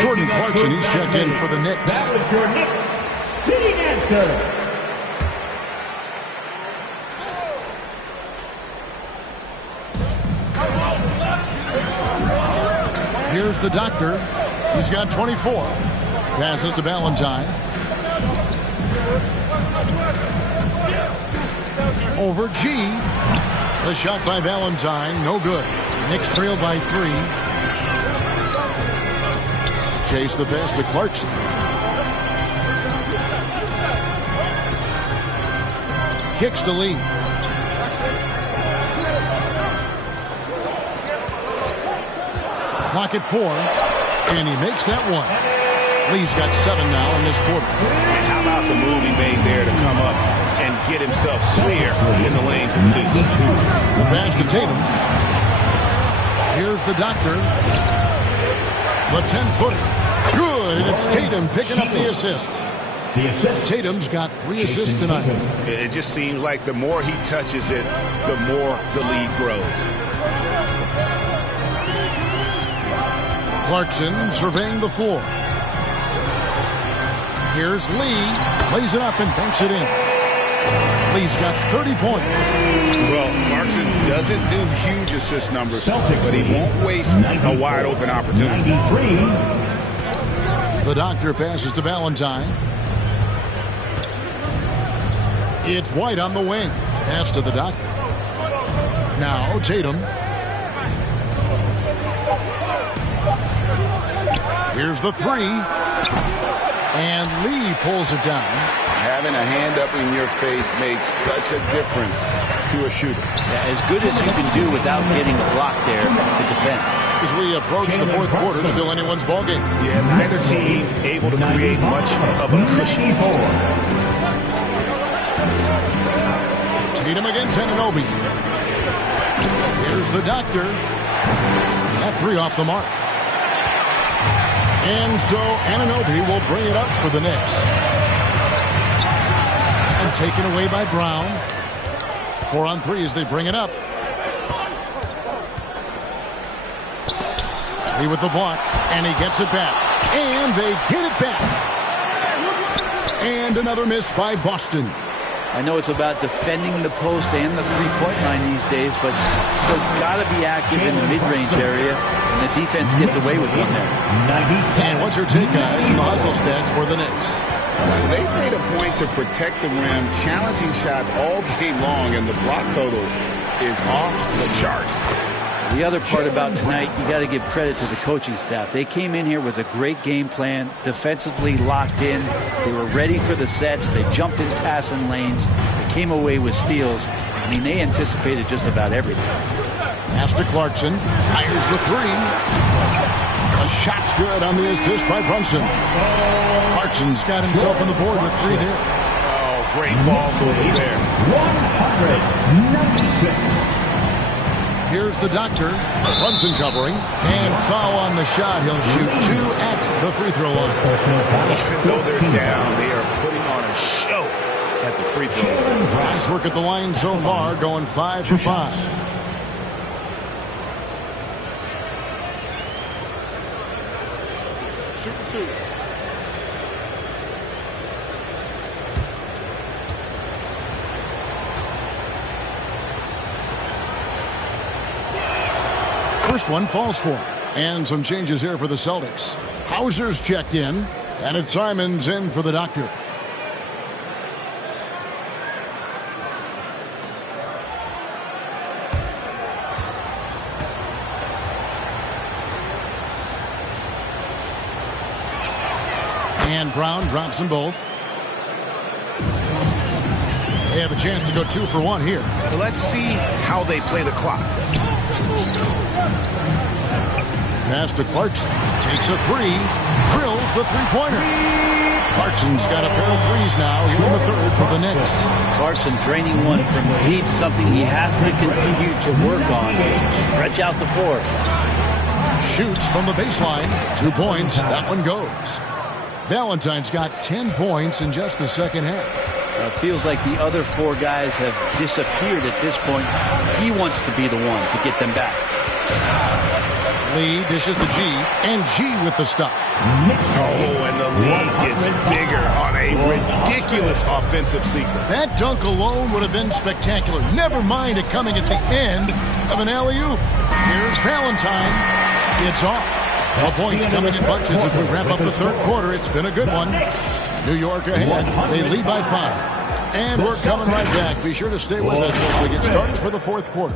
Jordan Clarkson, he's checked in for the Knicks. That was your Knicks City Dancer. Here's the doctor. He's got 24. Passes to Valentine. Over G. The shot by Valentine, no good. Knicks trail by 3. Chase the pass to Clarkson. Kicks to Lee. Clock at 4. And he makes that one. Lee's got 7 now in this quarter. And how about the move he made there to come up and get himself clear in the lane for the deuce. The pass to Tatum. Here's the doctor. The 10-footer. Good, and it's Tatum picking up the assist. Tatum's got 3 assists tonight. It just seems like the more he touches it, the more the lead grows. Clarkson surveying the floor. Here's Lee. Plays it up and banks it in. Lee's got 30 points. Well, Clarkson doesn't do huge assist numbers, but he won't waste a wide-open opportunity. The doctor passes to Valentine. It's White on the wing. Pass to the doctor. Now Tatum. Here's the 3. And Lee pulls it down. Having a hand up in your face makes such a difference to a shooter. Yeah, as good as you can do without getting a block there to defend. As we approach the fourth quarter, still anyone's ballgame. Yeah, neither team able to create much of a cushion. Tatum against Anunoby. Here's the doctor. That three off the mark. And so Anunoby will bring it up for the Knicks. And taken away by Brown. 4 on 3 as they bring it up. He with the block, and he gets it back. And they get it back. And another miss by Boston. I know it's about defending the post and the three-point line these days, but still got to be active in the mid-range area, and the defense gets away with one there. And what's your take, guys, in the hustle stats for the Knicks? They made a point to protect the rim, challenging shots all game long, and the block total is off the charts. The other part about tonight, you got to give credit to the coaching staff. They came in here with a great game plan, defensively locked in. They were ready for the sets. They jumped in passing lanes. They came away with steals. I mean, they anticipated just about everything. Pass to Clarkson. Fires the three. The shot's good on the assist by Brunson. Clarkson's got himself on the board with 3 there. Oh, great ball movement there. 196. Here's the doctor. Brunson covering. And foul on the shot. He'll shoot 2 at the free throw line. Even though they're down, they are putting on a show at the free throw line. Nice work at the line so far, going 5 for 5. Super 2. First one falls for him. And some changes here for the Celtics. Hauser's checked in, and it's Simons in for the doctor. And Brown drops them both. They have a chance to go 2 for 1 here. Let's see how they play the clock. Pass to Clarkson. Takes a 3. Drills the three-pointer. Clarkson's got a pair of threes now here in the third for the Knicks. Clarkson draining one from deep, something he has to continue to work on. Stretch out the floor. Shoots from the baseline. 2 points. That one goes. Valentine's got 10 points in just the second half. It feels like the other 4 guys have disappeared at this point. He wants to be the one to get them back. Lee dishes to G, and G with the stuff. Oh, and the lead gets bigger on a ridiculous offensive sequence. That dunk alone would have been spectacular. Never mind it coming at the end of an alley-oop. Here's Valentine. It's off. The points coming in bunches as we wrap up the third quarter. It's been a good one. New York ahead. They lead by 5. And we're coming right back. Be sure to stay with us as we get started for the fourth quarter.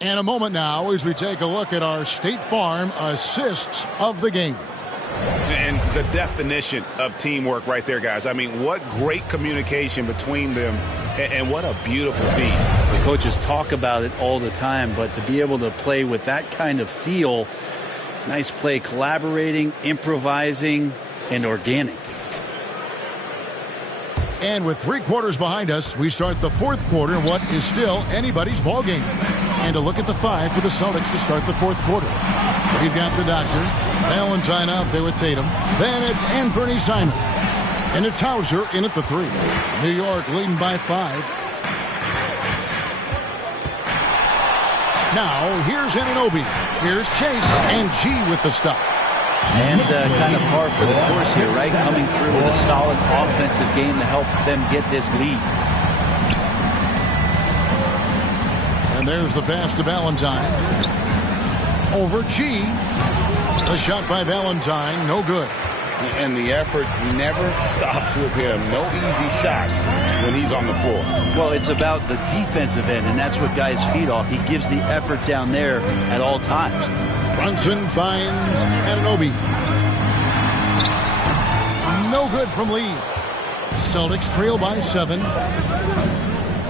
And a moment now as we take a look at our State Farm assists of the game. And the definition of teamwork right there, guys. I mean, what great communication between them, and what a beautiful feed. The coaches talk about it all the time, but to be able to play with that kind of feel, nice play, collaborating, improvising, and organic. And with 3 quarters behind us, we start the fourth quarter in what is still anybody's ball game. And a look at the 5 for the Celtics to start the fourth quarter. We've got the doctor, Valentine out there with Tatum. Then it's Anthony Simons. And it's Hauser in at the 3. New York leading by 5. Now, here's Anunoby. Here's Chase and G with the stuff. And kind of par for the course here, right? Coming through with a solid offensive game to help them get this lead. And there's the pass to Valentine. Over G. The shot by Valentine, no good. And the effort never stops with him. No easy shots when he's on the floor. Well, it's about the defensive end, and that's what guys feed off. He gives the effort down there at all times. Brunson finds Anunoby. good from Lee. Celtics trail by 7.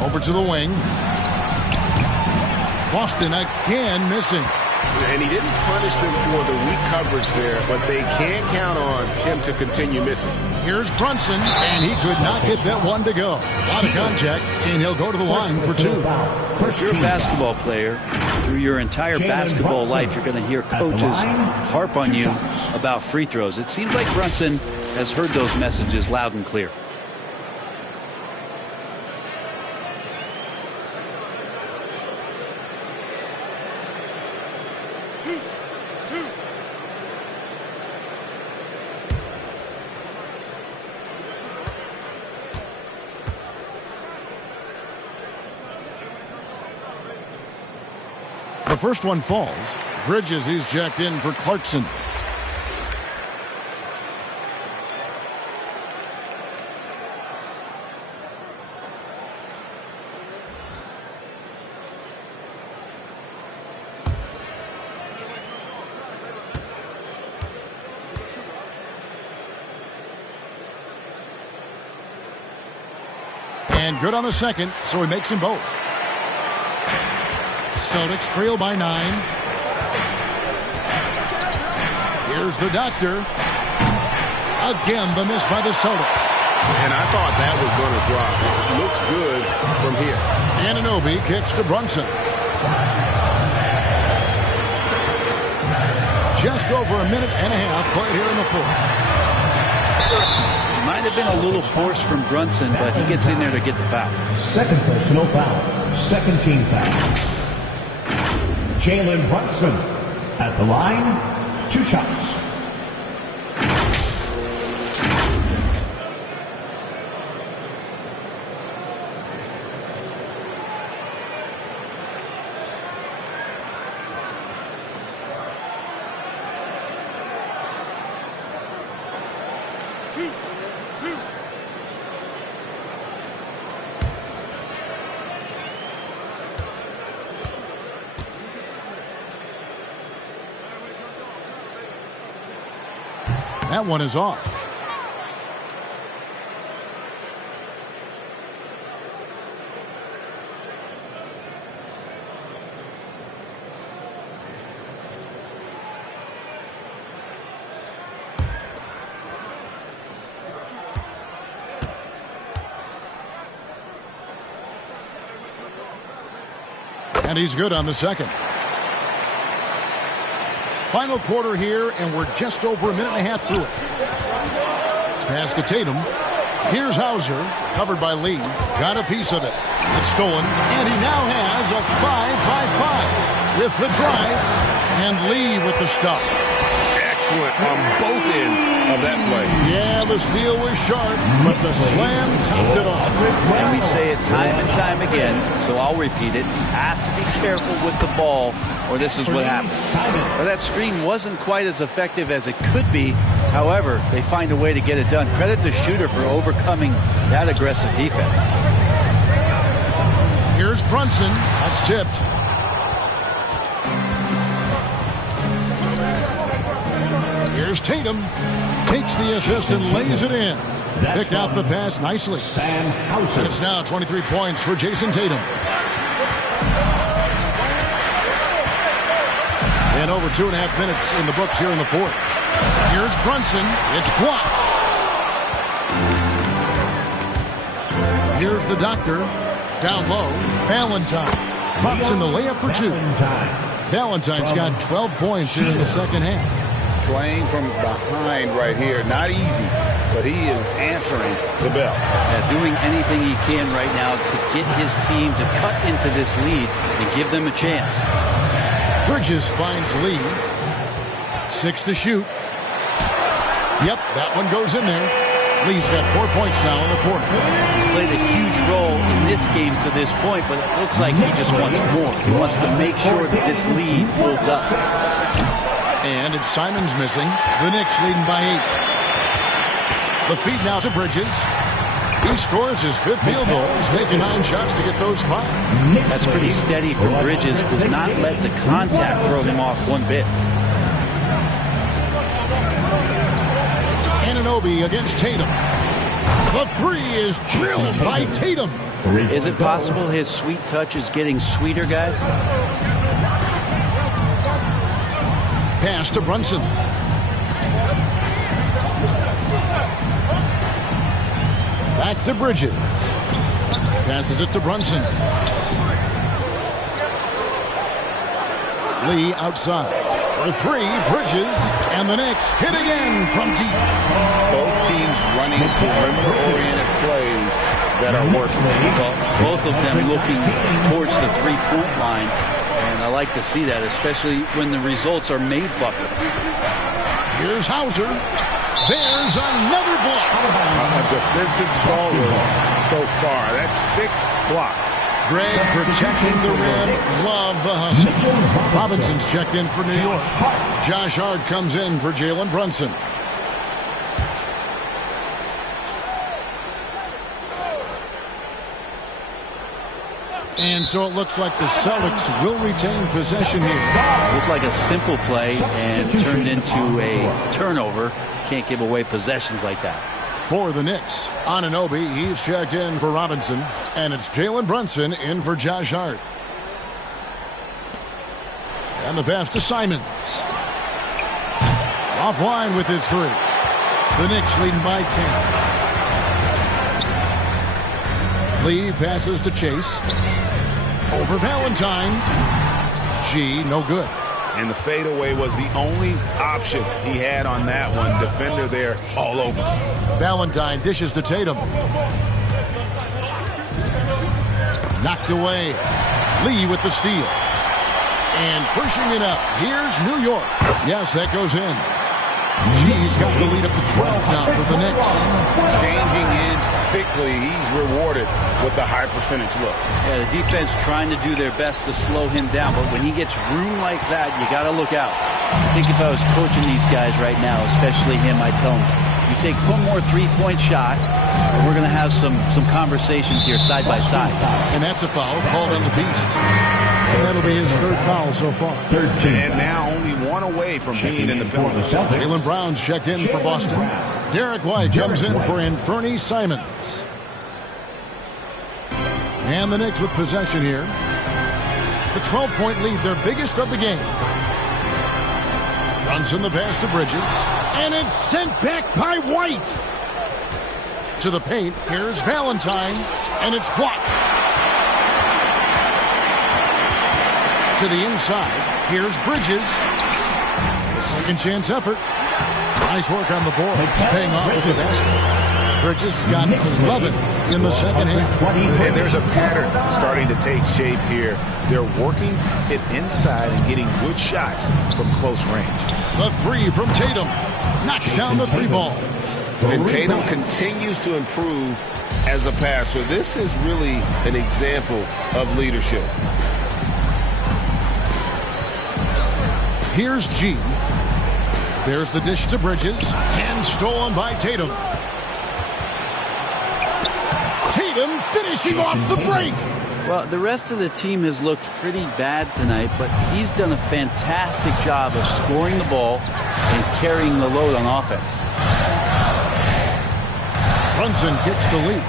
Over to the wing. Boston again missing. And he didn't punish them for the weak coverage there, but they can't count on him to continue missing. Here's Brunson, and he could not get that one to go. A lot of contact, and he'll go to the line for 2. If you're a basketball player, through your entire basketball life, you're going to hear coaches harp on you about free throws. It seems like Brunson has heard those messages loud and clear. The first one falls. Bridges, he's checked in for Clarkson. And good on the second, so he makes them both. Celtics trail by 9. Here's the doctor. Again, the miss by the Celtics. And I thought that was going to drop. It looked good from here. Anunoby kicks to Brunson. Just over a minute and a half played here in the fourth. It might have been a little force from Brunson, but he gets in there to get the foul. Second personal foul. Second team foul. Jalen Brunson at the line, 2 shots. That one is off. And he's good on the second. Final quarter here, and we're just over a minute and a half through it. Pass to Tatum. Here's Hauser, covered by Lee. Got a piece of it. It's stolen, and he now has a 5-by-5 with the drive, and Lee with the stop. Excellent on both ends of that play. Yeah, the steal was sharp, but the slam topped it off. And we say it time and time again, so I'll repeat it. You have to be careful with the ball, or this is what happens. Well, that screen wasn't quite as effective as it could be. However, they find a way to get it done. Credit the shooter for overcoming that aggressive defense. Here's Brunson. That's tipped. Here's Tatum. Takes the assist and lays it in. Picked out the pass nicely. And it's now 23 points for Jason Tatum. And over 2.5 minutes in the books here in the fourth. Here's Brunson. It's blocked. Here's the doctor. Down low. Valentine drops in the layup for 2. Valentine's got 12 points here in the second half. Playing from behind right here. Not easy, but he is answering the bell. Doing anything he can right now to get his team to cut into this lead and give them a chance. Bridges finds Lee. 6 to shoot. Yep, that one goes in there. Lee's got 4 points now in the quarter. He's played a huge role in this game to this point, but it looks like he just wants more. He wants to make sure that this lead holds up. And it's Simons missing. The Knicks leading by 8. The feed now to Bridges. He scores his 5th field goal. He's taking 9 shots to get those 5. That's pretty steady for Bridges. Does not let the contact throw him off one bit. Anunoby against Tatum. The three is drilled by Tatum. Is it possible his sweet touch is getting sweeter, guys? Pass to Brunson. Back to Bridges. Passes it to Brunson. Lee outside. For three, Bridges. And the Knicks hit again from deep. Both teams running perimeter-oriented plays that are working. Well, both of them looking towards the three-point line. And I like to see that, especially when the results are made buckets. Here's Hauser. There's another block. A defensive stalwart so far. That's 6 blocks. Greg protecting the rim. Love the hustle. Robinson's checked in for New York. Josh Hart comes in for Jalen Brunson. And so it looks like the Celtics will retain possession here. Looked like a simple play and turned into a turnover. Can't give away possessions like that. For the Knicks, Anunoby, he's checked in for Robinson. And it's Jalen Brunson in for Josh Hart. And the pass to Simons. Offline with his three. The Knicks leading by 10. Lee passes to Chase. Over Valentine. G, no good. And the fadeaway was the only option he had on that one. Defender there all over. Valentine dishes to Tatum. Knocked away. Lee with the steal. And pushing it up. Here's New York. Yes, that goes in. G's got the lead up to 12 now for the Knicks. Changing ends quickly. He's rewarded with a high percentage look. Yeah, the defense trying to do their best to slow him down, but when he gets room like that, you got to look out. I think if I was coaching these guys right now, especially him, I'd tell him, you take one more three-point shot, and we're going to have some conversations here side by side. And that's a foul called on the Beast. And that'll be his third foul so far. 13. And now only one away from being in the penalty. Jaylen Brown's checked in for Boston. Derek White comes in for Anfernee Simons. And the Knicks with possession here. The 12-point lead, their biggest of the game. Brunson the pass to Bridges. And it's sent back by White. To the paint, here's Valentine. And it's blocked. To the inside, here's Bridges. A second chance effort. Nice work on the board. It's paying off with the basket. Bridges got 11 in the second half. And there's a pattern starting to take shape here. They're working it inside and getting good shots from close range. The three from Tatum. Knocks down the three ball. And Tatum continues to improve as a passer. This is really an example of leadership. Here's G. There's the dish to Bridges. And stolen by Tatum. Tatum finishing off the break. Well, the rest of the team has looked pretty bad tonight, but he's done a fantastic job of scoring the ball and carrying the load on offense. Brunson gets the lead.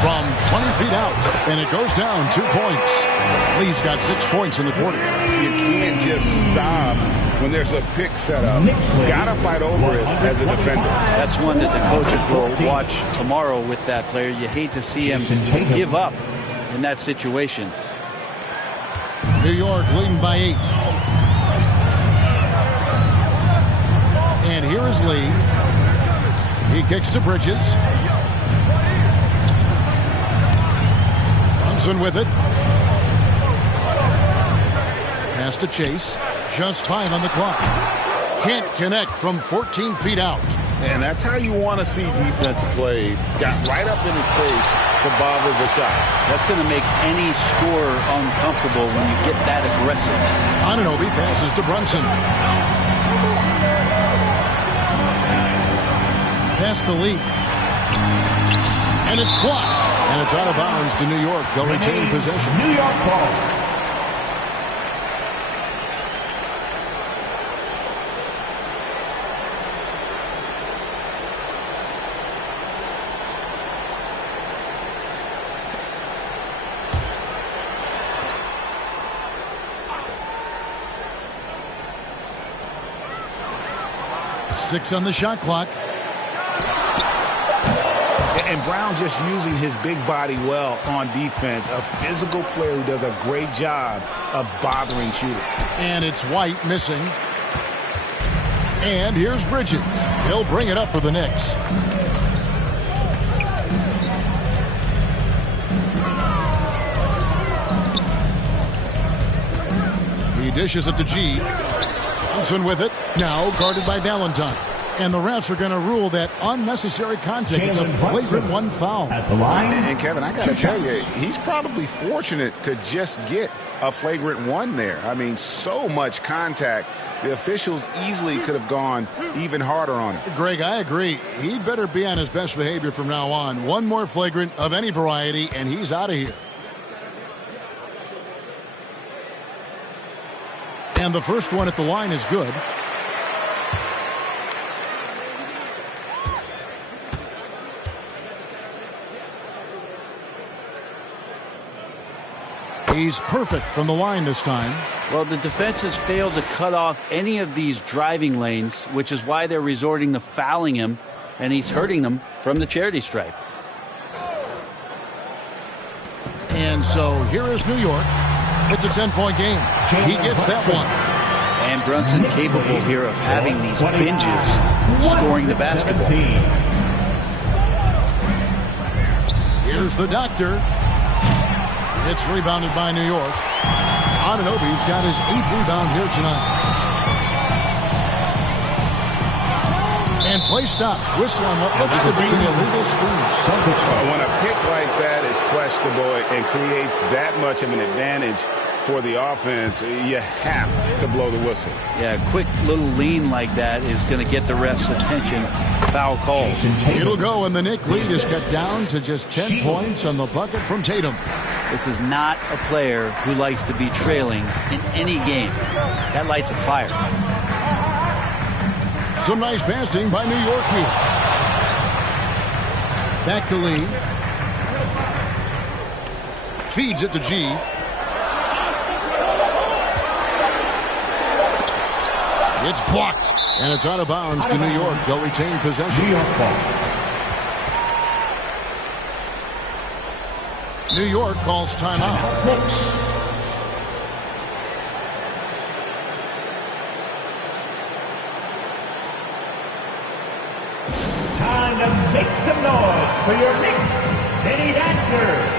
From 20 feet out, and it goes down 2 points. Lee's got 6 points in the quarter. You can't just stop when there's a pick set up. Gotta fight over it as a defender. That's one that the coaches will watch tomorrow with that player. You hate to see him give up in that situation. New York leading by 8. And here is Lee. He kicks to Bridges. Brunson with it. Pass to Chase. Just 5 on the clock. Can't connect from 14 feet out. And that's how you want to see defense played. Got right up in his face to bother the shot. That's going to make any scorer uncomfortable when you get that aggressive. Anunoby passes to Brunson. Pass to Lee. And it's blocked. And it's out of bounds to New York. They'll retain possession. New York ball. 6 on the shot clock. And Brown just using his big body well on defense. A physical player who does a great job of bothering shooters. And it's White missing. And here's Bridges. He'll bring it up for the Knicks. He dishes it to G. Thompson with it. Now guarded by Valentine. And the refs are going to rule that unnecessary contact. It's a flagrant 1 foul. At the line. And Kevin, I got to tell you, he's probably fortunate to just get a flagrant 1 there. I mean, so much contact. The officials easily could have gone even harder on it. Greg, I agree. He'd better be on his best behavior from now on. One more flagrant of any variety, and he's out of here. And the first one at the line is good. He's perfect from the line this time. Well, the defense has failed to cut off any of these driving lanes, which is why they're resorting to fouling him, and he's hurting them from the charity stripe. And so here is New York. It's a 10-point game. He gets that one. And Brunson capable here of having these binges scoring the basketball. Here's the doctor. It's rebounded by New York. Anunoby's got his 8th rebound here tonight. And play stops. Whistle on what looks to be an illegal screen. When a pick like that is questionable and creates that much of an advantage for the offense, you have to blow the whistle. Yeah, a quick little lean like that is going to get the ref's attention. Foul call. It'll go, and the Knicks lead is cut down to just 10 points on the bucket from Tatum. This is not a player who likes to be trailing in any game. That lights a fire. Some nice passing by New York here. Back to Lee. Feeds it to G. It's blocked, and it's out of bounds to New York. They'll retain possession. New York ball. New York calls timeout. Time to make some noise for your Knicks City Dancers.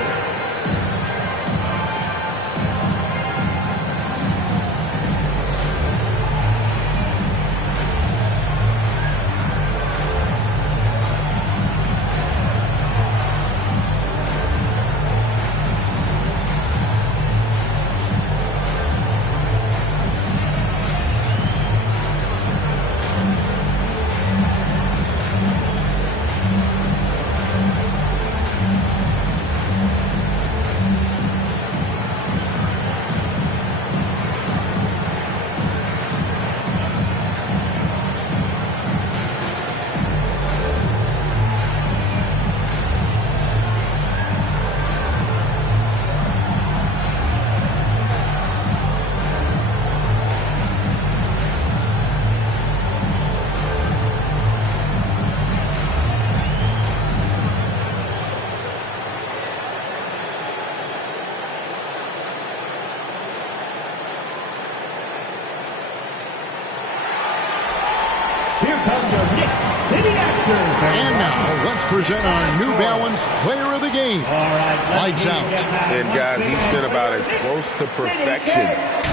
And now, let's present our New Balance Player of the Game. Lights out. And guys, he's been about as close to perfection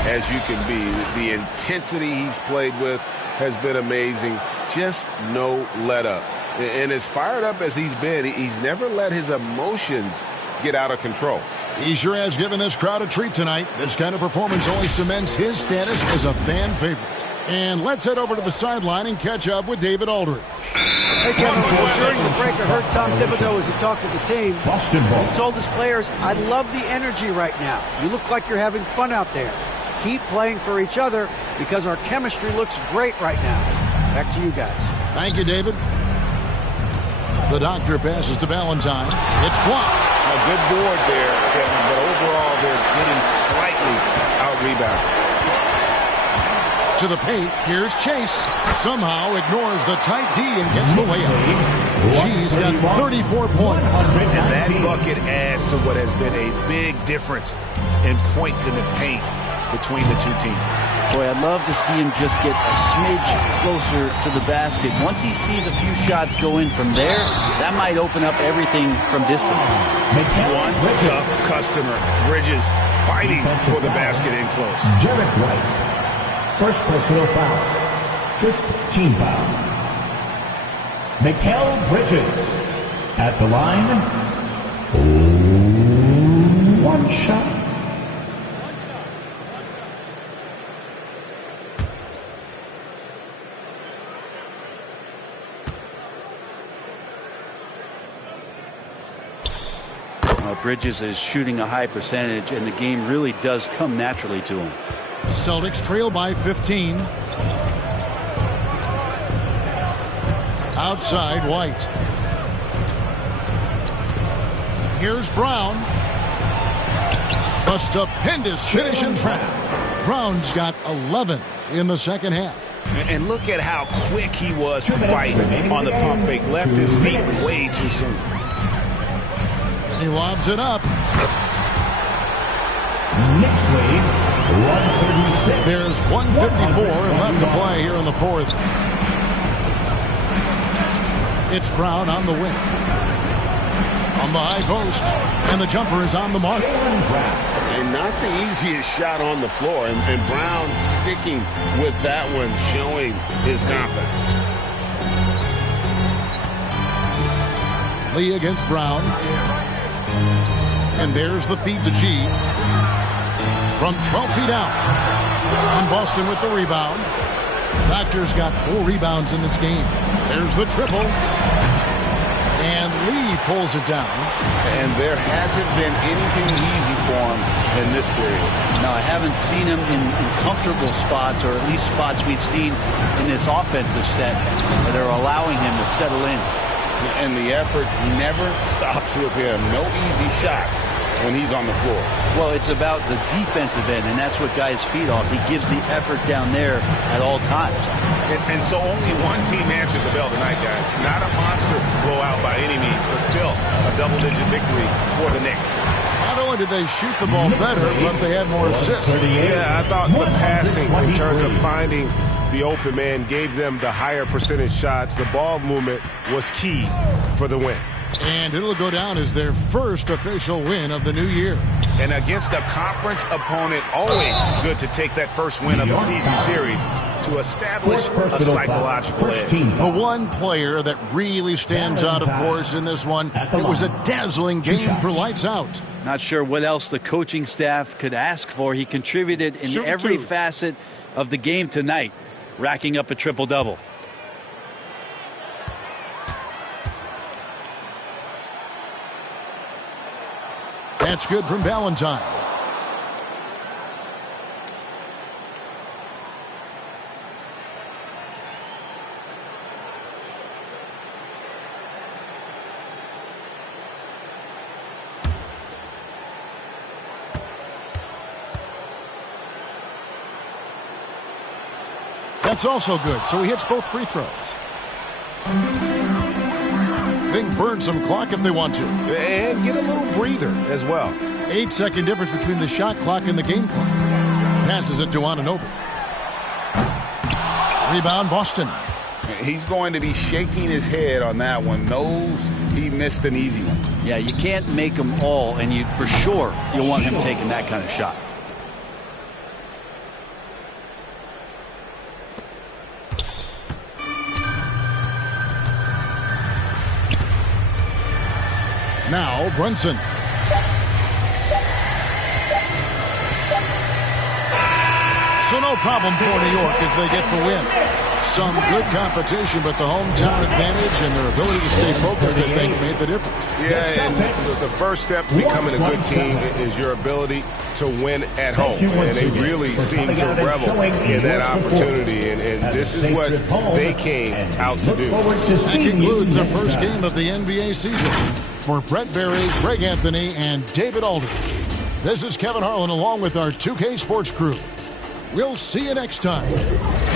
as you can be. The intensity he's played with has been amazing. Just no let up. And as fired up as he's been, he's never let his emotions get out of control. He sure has given this crowd a treat tonight. This kind of performance only cements his status as a fan favorite. And let's head over to the sideline and catch up with David Aldridge. Hey, Kevin, during the break, I heard Tom Thibodeau as he talked to the team. Boston ball. He told his players, I love the energy right now. You look like you're having fun out there. Keep playing for each other because our chemistry looks great right now. Back to you guys. Thank you, David. The doctor passes to Valentine. It's blocked. A good board there, Kevin, but overall they're getting slightly out-rebounded. to the paint. Here's Chase. Somehow ignores the tight D and gets the layup. She's got 34 points. And that bucket adds to what has been a big difference in points in the paint between the two teams. Boy, I'd love to see him just get a smidge closer to the basket. Once he sees a few shots go in from there, that might open up everything from distance. One tough customer. Bridges fighting for the basket in close. Derek White. First personal foul. Fifth team foul. Mikal Bridges. At the line. One shot. Bridges is shooting a high percentage, and the game really does come naturally to him. Celtics trail by 15. Outside, White. Here's Brown. A stupendous finish in traffic. Brown's got 11 in the second half. And look at how quick he was to bite on the pump fake. Left his feet way too soon. He lobs it up. Next lead, 136. There's 1:54 left to play here in the fourth. It's Brown on the wing. On the high post. And the jumper is on the mark. And not the easiest shot on the floor. And Brown sticking with that one, showing his confidence. Lee against Brown. And there's the feed to G. From 12 feet out. And Boston with the rebound. Raptors got 4 rebounds in this game. There's the triple. And Lee pulls it down. And there hasn't been anything easy for him in this period. No, I haven't seen him in comfortable spots, or at least spots we've seen in this offensive set that are allowing him to settle in. And the effort never stops with him. No easy shots when he's on the floor. Well, it's about the defensive end, and that's what guys feed off. He gives the effort down there at all times. And so only one team answered the bell tonight, guys. Not a monster blowout by any means, but still a double-digit victory for the Knicks. Not only did they shoot the ball better, but they had more assists. Yeah, I thought the passing in terms of finding the open man gave them the higher percentage shots. The ball movement was key for the win. And it'll go down as their first official win of the new year. And against a conference opponent, always good to take that first win of the season series to establish a psychological edge. The one player that really stands out, of course, in this one, it was a dazzling game for lights out. Not sure what else the coaching staff could ask for. He contributed in every facet of the game tonight, racking up a triple-double. That's good from Valentine. That's also good, so he hits both free throws. They can burn some clock if they want to. And get a little breather as well. 8-second difference between the shot clock and the game clock. Passes it to Anunoby. Rebound, Boston. He's going to be shaking his head on that one. Knows he missed an easy one. Yeah, you can't make them all, and you for sure you'll want him taking that kind of shot. Now Brunson. So no problem for New York as they get the win. Some good competition, but the hometown advantage and their ability to stay focused, I think, made the difference. Yeah, and the first step to becoming a good team is your ability to win at home. And they really seem to revel in that opportunity. And this is what they came out to do. That concludes the first game of the NBA season. For Brett Berry, Greg Anthony, and David Aldridge, this is Kevin Harlan along with our 2K Sports crew. We'll see you next time.